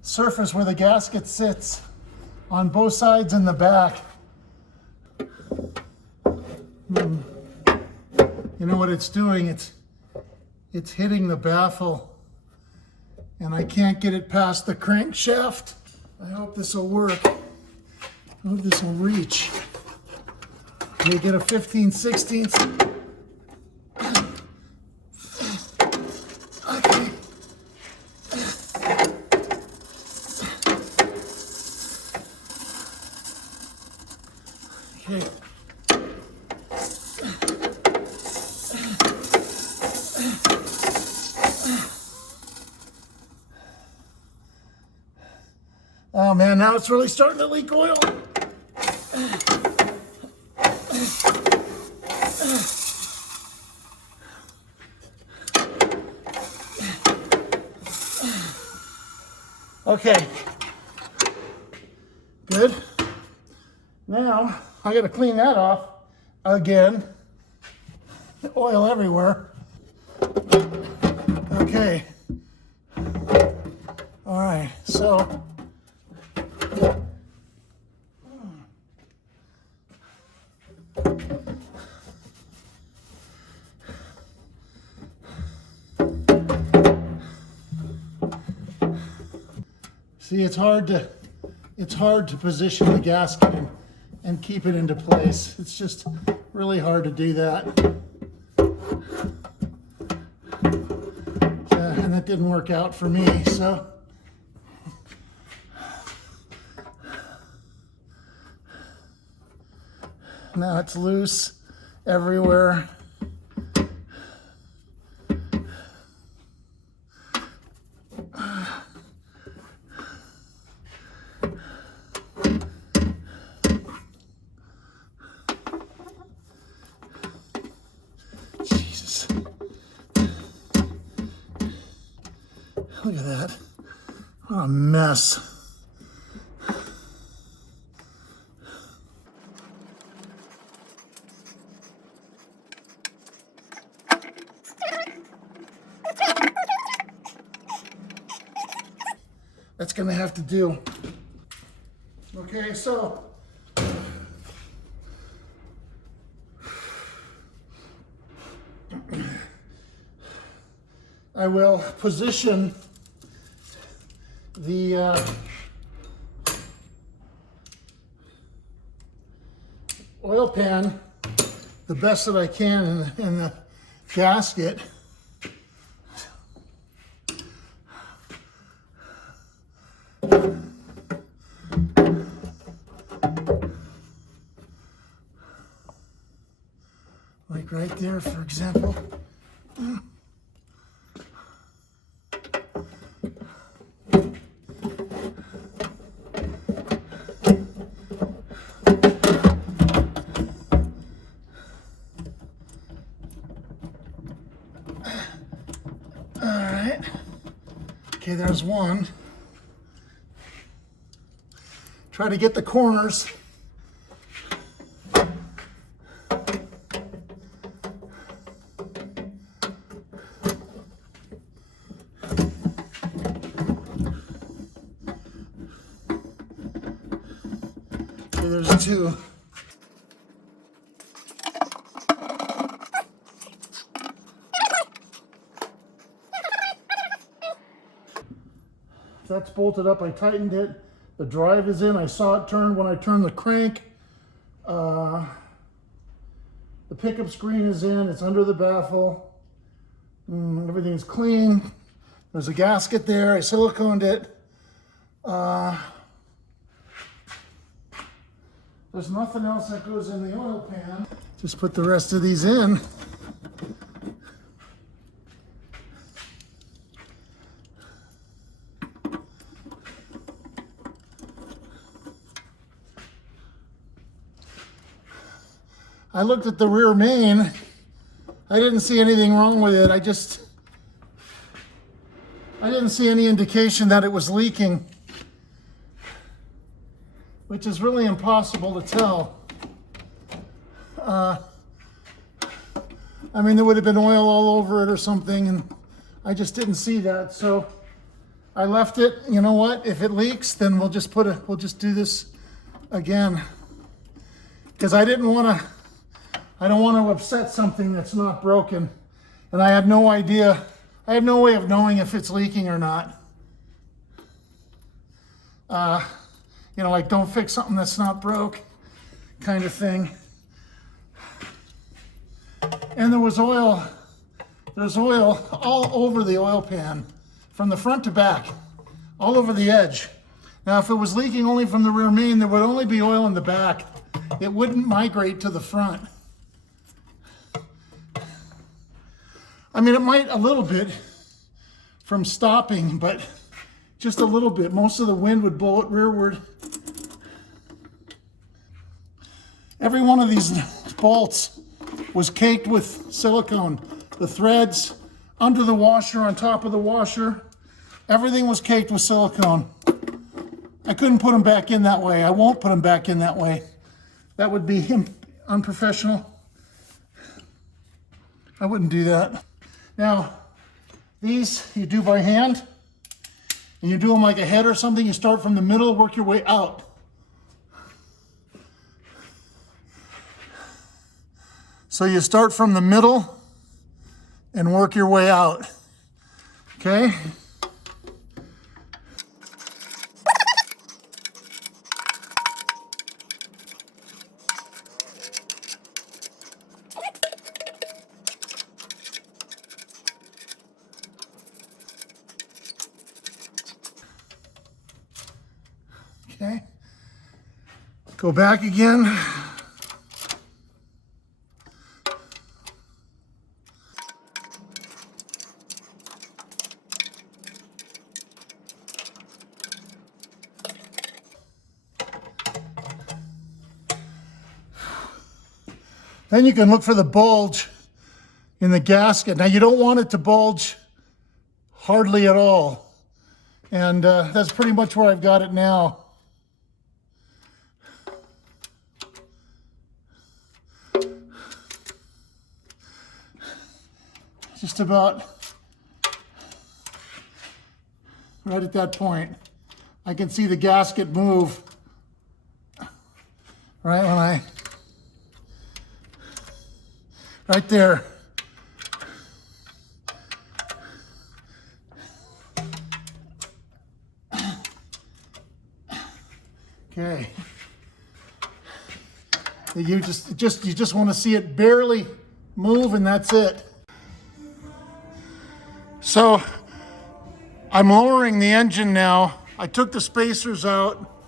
surface where the gasket sits on both sides and the back. You know what it's doing? It's hitting the baffle, and I can't get it past the crankshaft. I hope this will work. I hope this will reach. They get a 15/16. Okay. Okay. Oh man, now it's really starting to leak oil. Okay, good. Now I gotta clean that off again. Oil everywhere. Okay. All right, so see, it's hard to position the gasket and keep it into place. It's just really hard to do that. And that didn't work out for me, so. Now it's loose everywhere. Jesus. Look at that. What a mess. That's gonna have to do. Okay, so I will position the oil pan the best that I can in the gasket. right there, for example. Okay, there's one. Try to get the corners. Okay, there's two. That's bolted up. I tightened it. The drive is in. I saw it turn when I turned the crank. The pickup screen is in. It's under the baffle. Everything's clean. There's a gasket there. I siliconed it. There's nothing else that goes in the oil pan. Just put the rest of these in. I looked at the rear main. I didn't see anything wrong with it. I didn't see any indication that it was leaking, which is really impossible to tell. I mean, there would have been oil all over it or something, and I just didn't see that. So I left it. You know what? If it leaks, then we'll just do this again, because I don't want to upset something that's not broken. And I had no idea. I have no way of knowing if it's leaking or not. You know, like, don't fix something that's not broke kind of thing. And there's oil all over the oil pan, from the front to back, all over the edge. Now, if it was leaking only from the rear main, there would only be oil in the back. It wouldn't migrate to the front. I mean, it might a little bit from stopping, but just a little bit. Most of the wind would blow it rearward. Every one of these bolts was caked with silicone. The threads, under the washer, on top of the washer, everything was caked with silicone. I couldn't put them back in that way. I won't put them back in that way. That would be unprofessional. I wouldn't do that. Now, these you do by hand, and you do them like a head or something. You start from the middle, work your way out. So you start from the middle and work your way out, okay? Okay, go back again. Then you can look for the bulge in the gasket. Now, you don't want it to bulge hardly at all. And that's pretty much where I've got it now. Just about right at that point. I can see the gasket move right when right there. Okay. You just want to see it barely move, and that's it. So I'm lowering the engine now. I took the spacers out.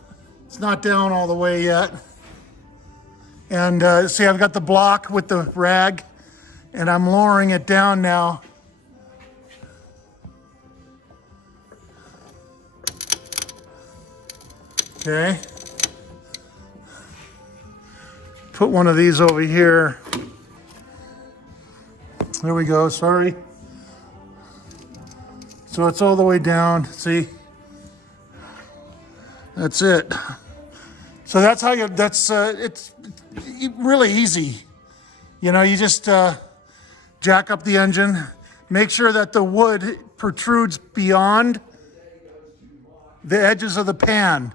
It's not down all the way yet. And see, I've got the block with the rag. and I'm lowering it down now. Okay. Put one of these over here. There we go, sorry. So it's all the way down, see? That's it. So that's how it's really easy. You know, you just jack up the engine, make sure that the wood protrudes beyond the edges of the pan.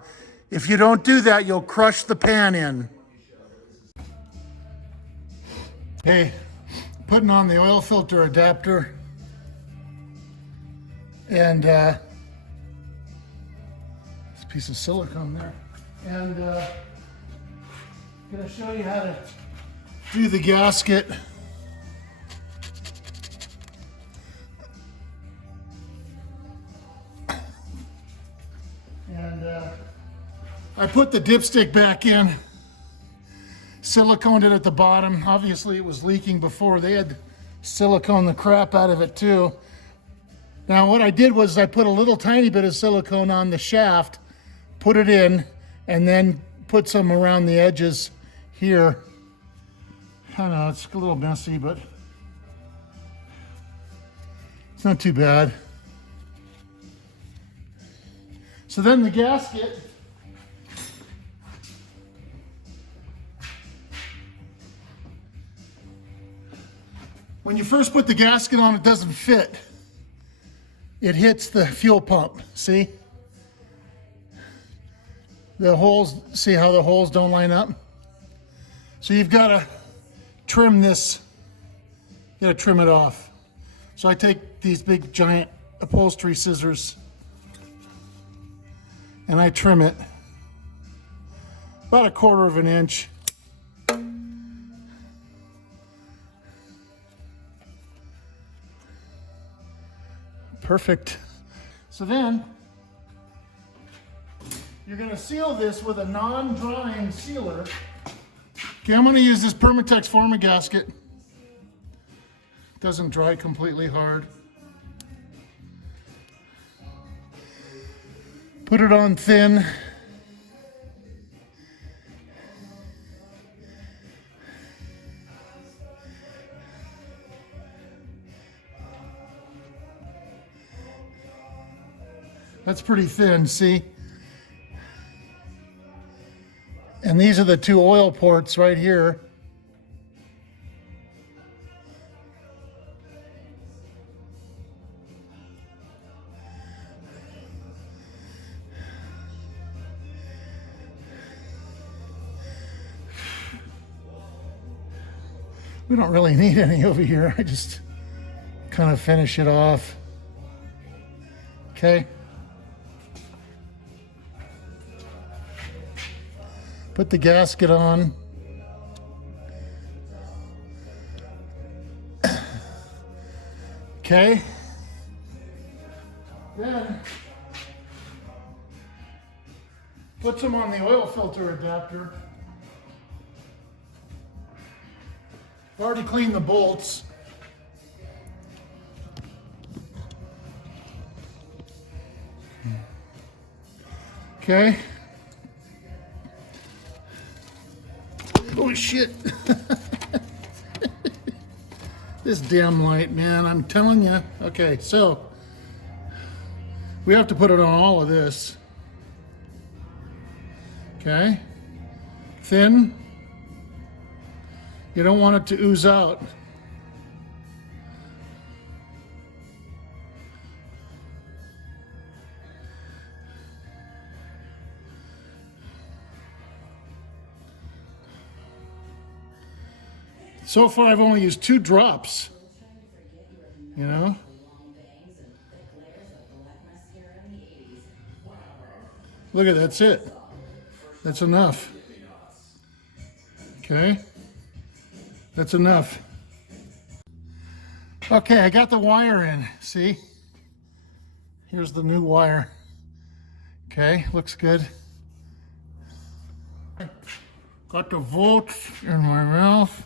If you don't do that, you'll crush the pan in. Hey, putting on the oil filter adapter, and this piece of silicone there, and gonna show you how to do the gasket. And I put the dipstick back in, siliconed it at the bottom. Obviously it was leaking before. They had silicone the crap out of it too. Now what I did was I put a little tiny bit of silicone on the shaft, put it in, and then put some around the edges here. I know it's a little messy, but it's not too bad. So then the gasket, when you first put the gasket on, it doesn't fit. It hits the fuel pump, see? The holes, see how the holes don't line up? So you've got to trim this, you got to trim it off. So I take these big giant upholstery scissors and I trim it about 1/4 of an inch. Perfect. So then you're going to seal this with a non-drying sealer. Okay, I'm going to use this Permatex Forma gasket. Doesn't dry completely hard. Put it on thin. That's pretty thin, see? And these are the 2 oil ports right here. We don't really need any over here. I just kind of finish it off. Okay. Put the gasket on. Okay. Then put some on the oil filter adapter. I've already cleaned the bolts. Okay. Oh shit. This damn light, man, I'm telling you. Okay, so we have to put it on all of this. Okay. Thin. You don't want it to ooze out. So far, I've only used 2 drops, you know? Look at that, that's it. That's enough. Okay, that's enough. Okay, I got the wire in, see? Here's the new wire. Okay, looks good. Got the volts in my mouth.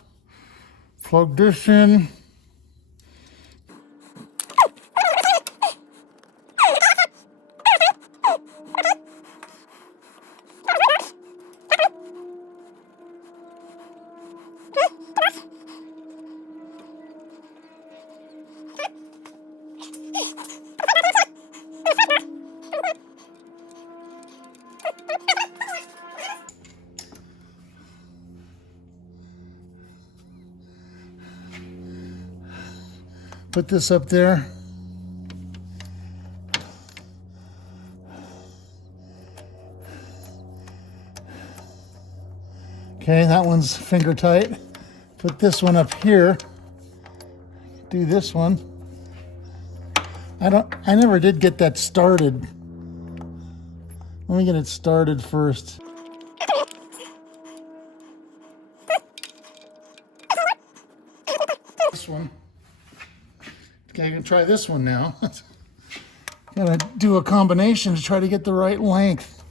Plug this in. Put this up there. Okay, that one's finger tight. Put this one up here. Do this one. I never did get that started. Let me get it started first. This one. Okay, I can try this one now. Gotta do a combination to try to get the right length.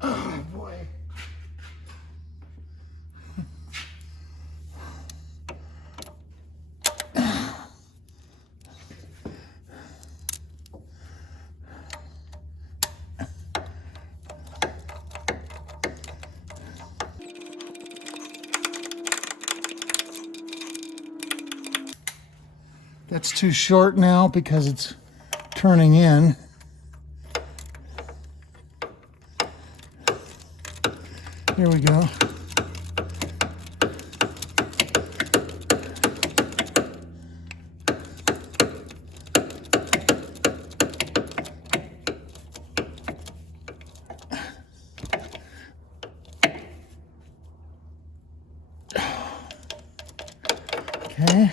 Oh boy. That's too short now because it's turning in. Here we go. Okay.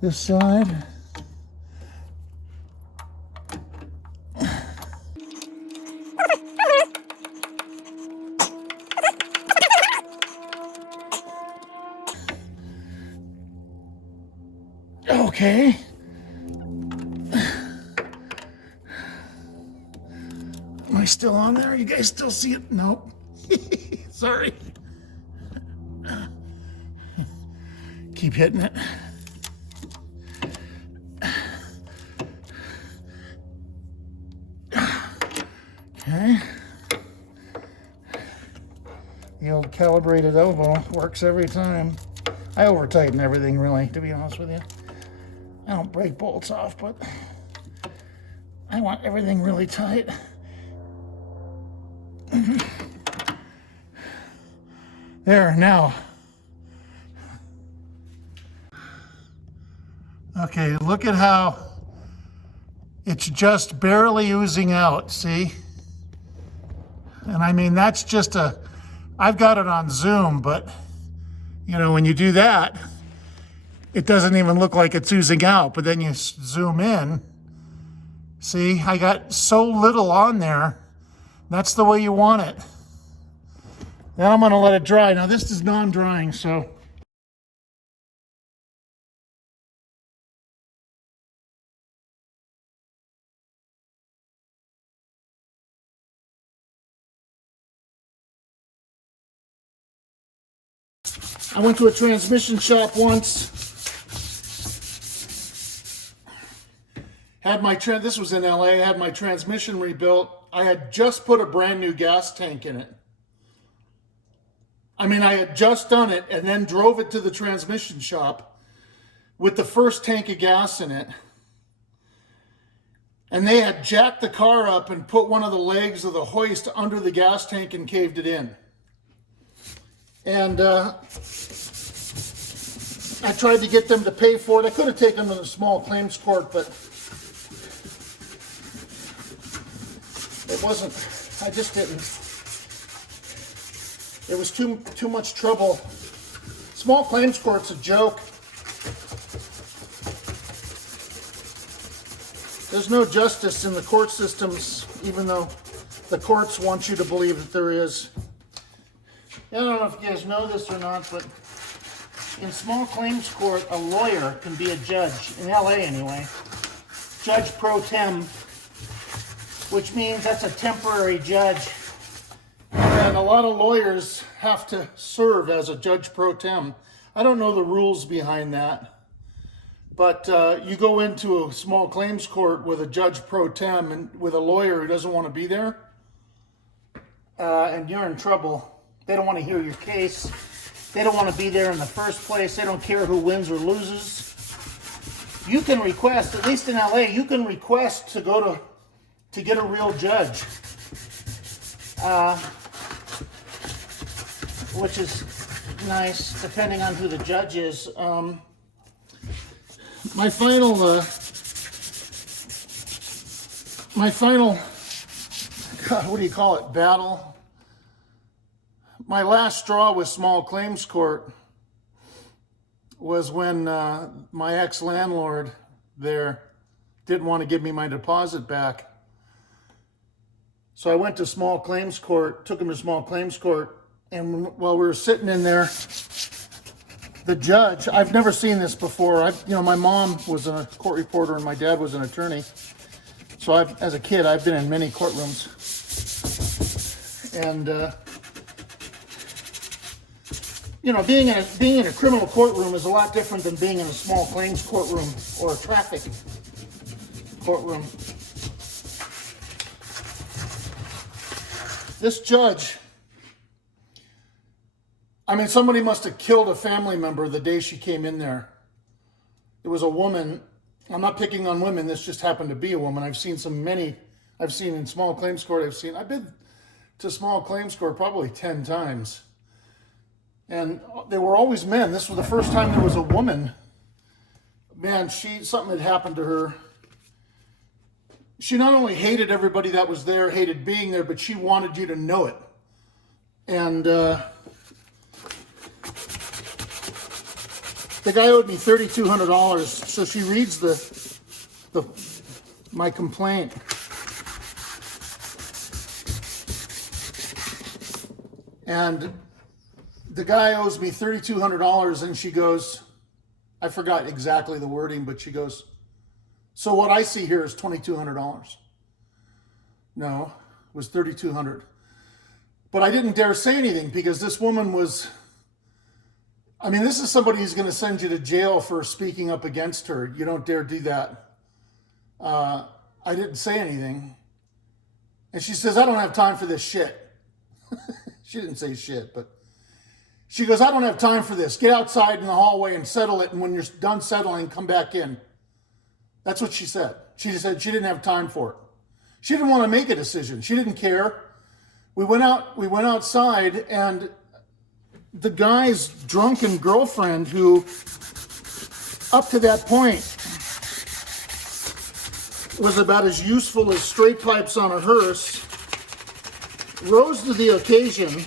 This side. Okay. Am I still on there? You guys still see it? Nope. Sorry. Keep hitting it. Okay. The old calibrated elbow works every time. I over tighten everything, really, to be honest with you. I don't break bolts off, but I want everything really tight. There, now. Okay, look at how it's just barely oozing out, see? And I mean, that's just I've got it on zoom, but you know, when you do that, it doesn't even look like it's oozing out, but then you zoom in. See, I got so little on there. That's the way you want it. Then I'm gonna let it dry. Now this is non-drying, so. I went to a transmission shop once. Had my this was in LA, had my transmission rebuilt. I had just put a brand new gas tank in it. I mean, I had just done it and then drove it to the transmission shop with the first tank of gas in it. And they had jacked the car up and put one of the legs of the hoist under the gas tank and caved it in. And I tried to get them to pay for it. I could have taken them to a small claims court, but it wasn't, I just didn't. It was too much trouble. Small claims court's a joke. There's no justice in the court systems, even though the courts want you to believe that there is. I don't know if you guys know this or not, but in small claims court, a lawyer can be a judge, in LA anyway. Judge pro tem, which means that's a temporary judge. And a lot of lawyers have to serve as a judge pro tem. I don't know the rules behind that, But you go into a small claims court with a judge pro tem and with a lawyer who doesn't want to be there, and you're in trouble. They don't want to hear your case. They don't want to be there in the first place. They don't care who wins or loses. You can request, at least in LA, you can request to go to get a real judge, which is nice, depending on who the judge is. My final, God, what do you call it, battle? My last straw with small claims court was when my ex-landlord there didn't want to give me my deposit back. So I went to small claims court, took him to small claims court, and while we were sitting in there, the judge, I've never seen this before. My mom was a court reporter and my dad was an attorney. So as a kid, I've been in many courtrooms. And being in a criminal courtroom is a lot different than being in a small claims courtroom or a traffic courtroom. This judge, somebody must have killed a family member the day she came in there. It was a woman. I'm not picking on women. This just happened to be a woman. I've seen in small claims court. I've been to small claims court probably 10 times. And they were always men. This was the first time there was a woman. Man, something had happened to her. She not only hated everybody that was there, hated being there, but she wanted you to know it. And the guy owed me $3,200, so she reads my complaint. And the guy owes me $3,200, and she goes, I forgot exactly the wording, but she goes, so what I see here is $2,200. No, it was $3,200. But I didn't dare say anything because this woman was, this is somebody who's going to send you to jail for speaking up against her. You don't dare do that. I didn't say anything. And she says, I don't have time for this shit. She didn't say shit, but she goes, I don't have time for this. Get outside in the hallway and settle it. And when you're done settling, come back in. That's what she said. She just said she didn't have time for it. She didn't want to make a decision. She didn't care. We went outside, and the guy's drunken girlfriend, who up to that point was about as useful as straight pipes on a hearse, rose to the occasion.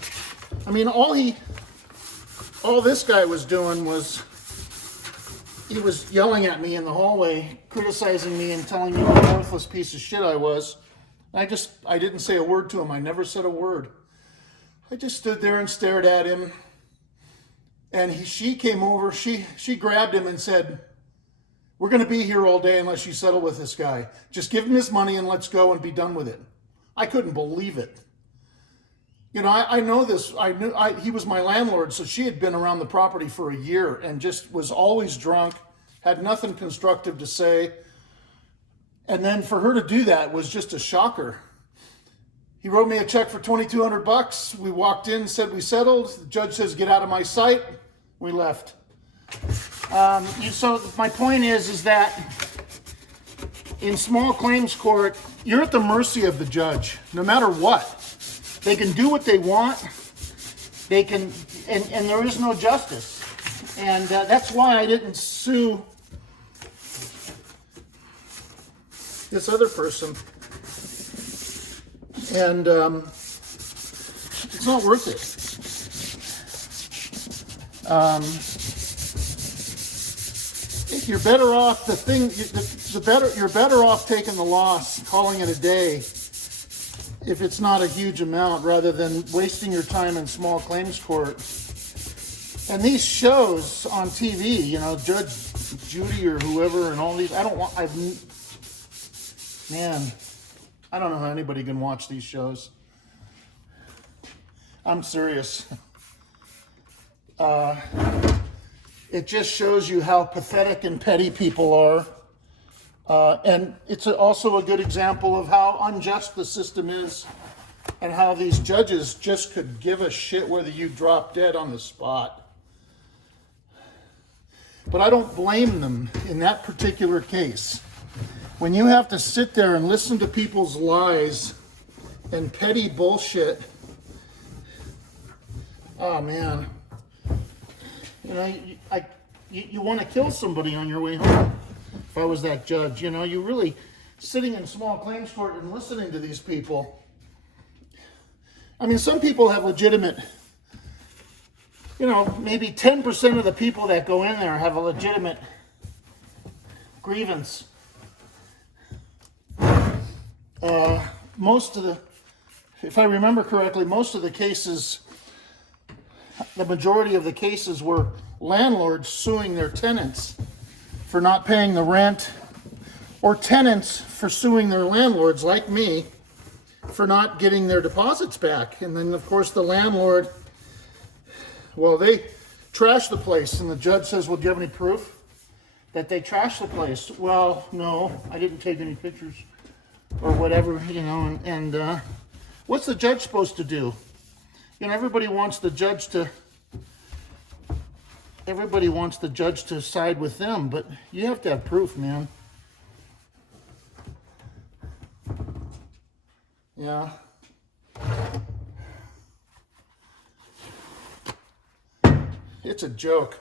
All this guy was doing was, he was yelling at me in the hallway, criticizing me and telling me what a worthless piece of shit I was. I didn't say a word to him. I never said a word. I just stood there and stared at him. And she came over, she grabbed him and said, we're going to be here all day unless you settle with this guy. Just give him his money and let's go and be done with it. I couldn't believe it. I know this. He was my landlord, so she had been around the property for a year and just was always drunk, had nothing constructive to say. And then for her to do that was just a shocker. He wrote me a check for $2,200. We walked in, said we settled. The judge says, get out of my sight. We left. So my point is that in small claims court, you're at the mercy of the judge, no matter what. They can do what they want. They can, and there is no justice. And that's why I didn't sue this other person. And it's not worth it. You're better off you're better off taking the loss, calling it a day, if it's not a huge amount, rather than wasting your time in small claims court. And these shows on TV, Judge Judy or whoever, and all these, man, I don't know how anybody can watch these shows. I'm serious. It just shows you how pathetic and petty people are. And it's also a good example of how unjust the system is and how these judges just could give a shit whether you drop dead on the spot. But I don't blame them in that particular case. When you have to sit there and listen to people's lies and petty bullshit, oh man, you know, you want to kill somebody on your way home. If I was that judge, you know, you really sitting in small claims court and listening to these people. I mean, some people have legitimate, you know, maybe 10% of the people that go in there have a legitimate grievance. Most of the, if I remember correctly, most of the cases, the majority of the cases were landlords suing their tenants for not paying the rent, or tenants for suing their landlords, like me, for not getting their deposits back. And then, of course, the landlord, well, they trashed the place, and the judge says, well, do you have any proof that they trashed the place? Well, no, I didn't take any pictures or whatever, you know, and what's the judge supposed to do? You know, everybody wants the judge to side with them, but you have to have proof, man. Yeah. It's a joke.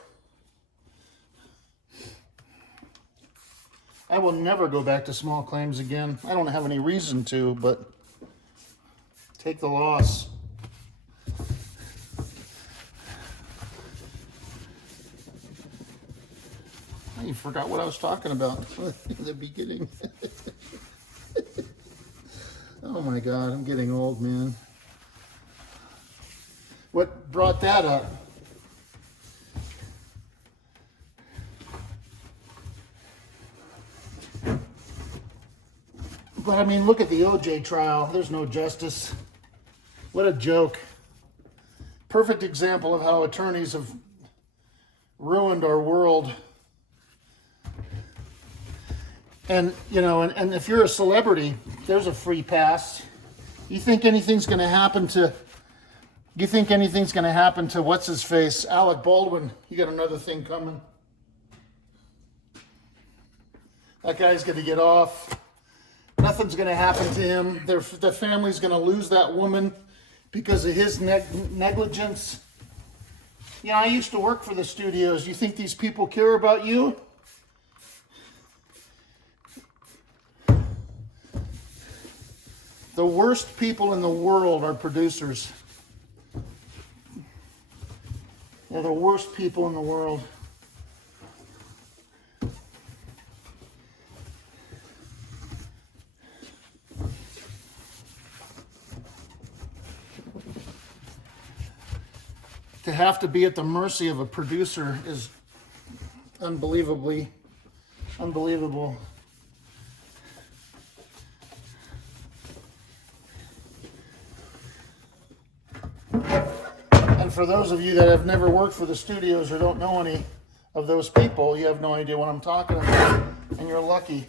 I will never go back to small claims again. I don't have any reason to, but take the loss. I forgot what I was talking about in the beginning. Oh my God, I'm getting old, man. What brought that up? But I mean, look at the OJ trial. There's no justice. What a joke. Perfect example of how attorneys have ruined our world. And, you know, and if you're a celebrity, there's a free pass. You think anything's going to happen to what's his face, Alec Baldwin? You got another thing coming. That guy's going to get off. Nothing's going to happen to him. The family's going to lose that woman because of his negligence. You know, I used to work for the studios. You think these people care about you? The worst people in the world are producers. They're the worst people in the world. To have to be at the mercy of a producer is unbelievable. And for those of you that have never worked for the studios or don't know any of those people, you have no idea what I'm talking about, and you're lucky.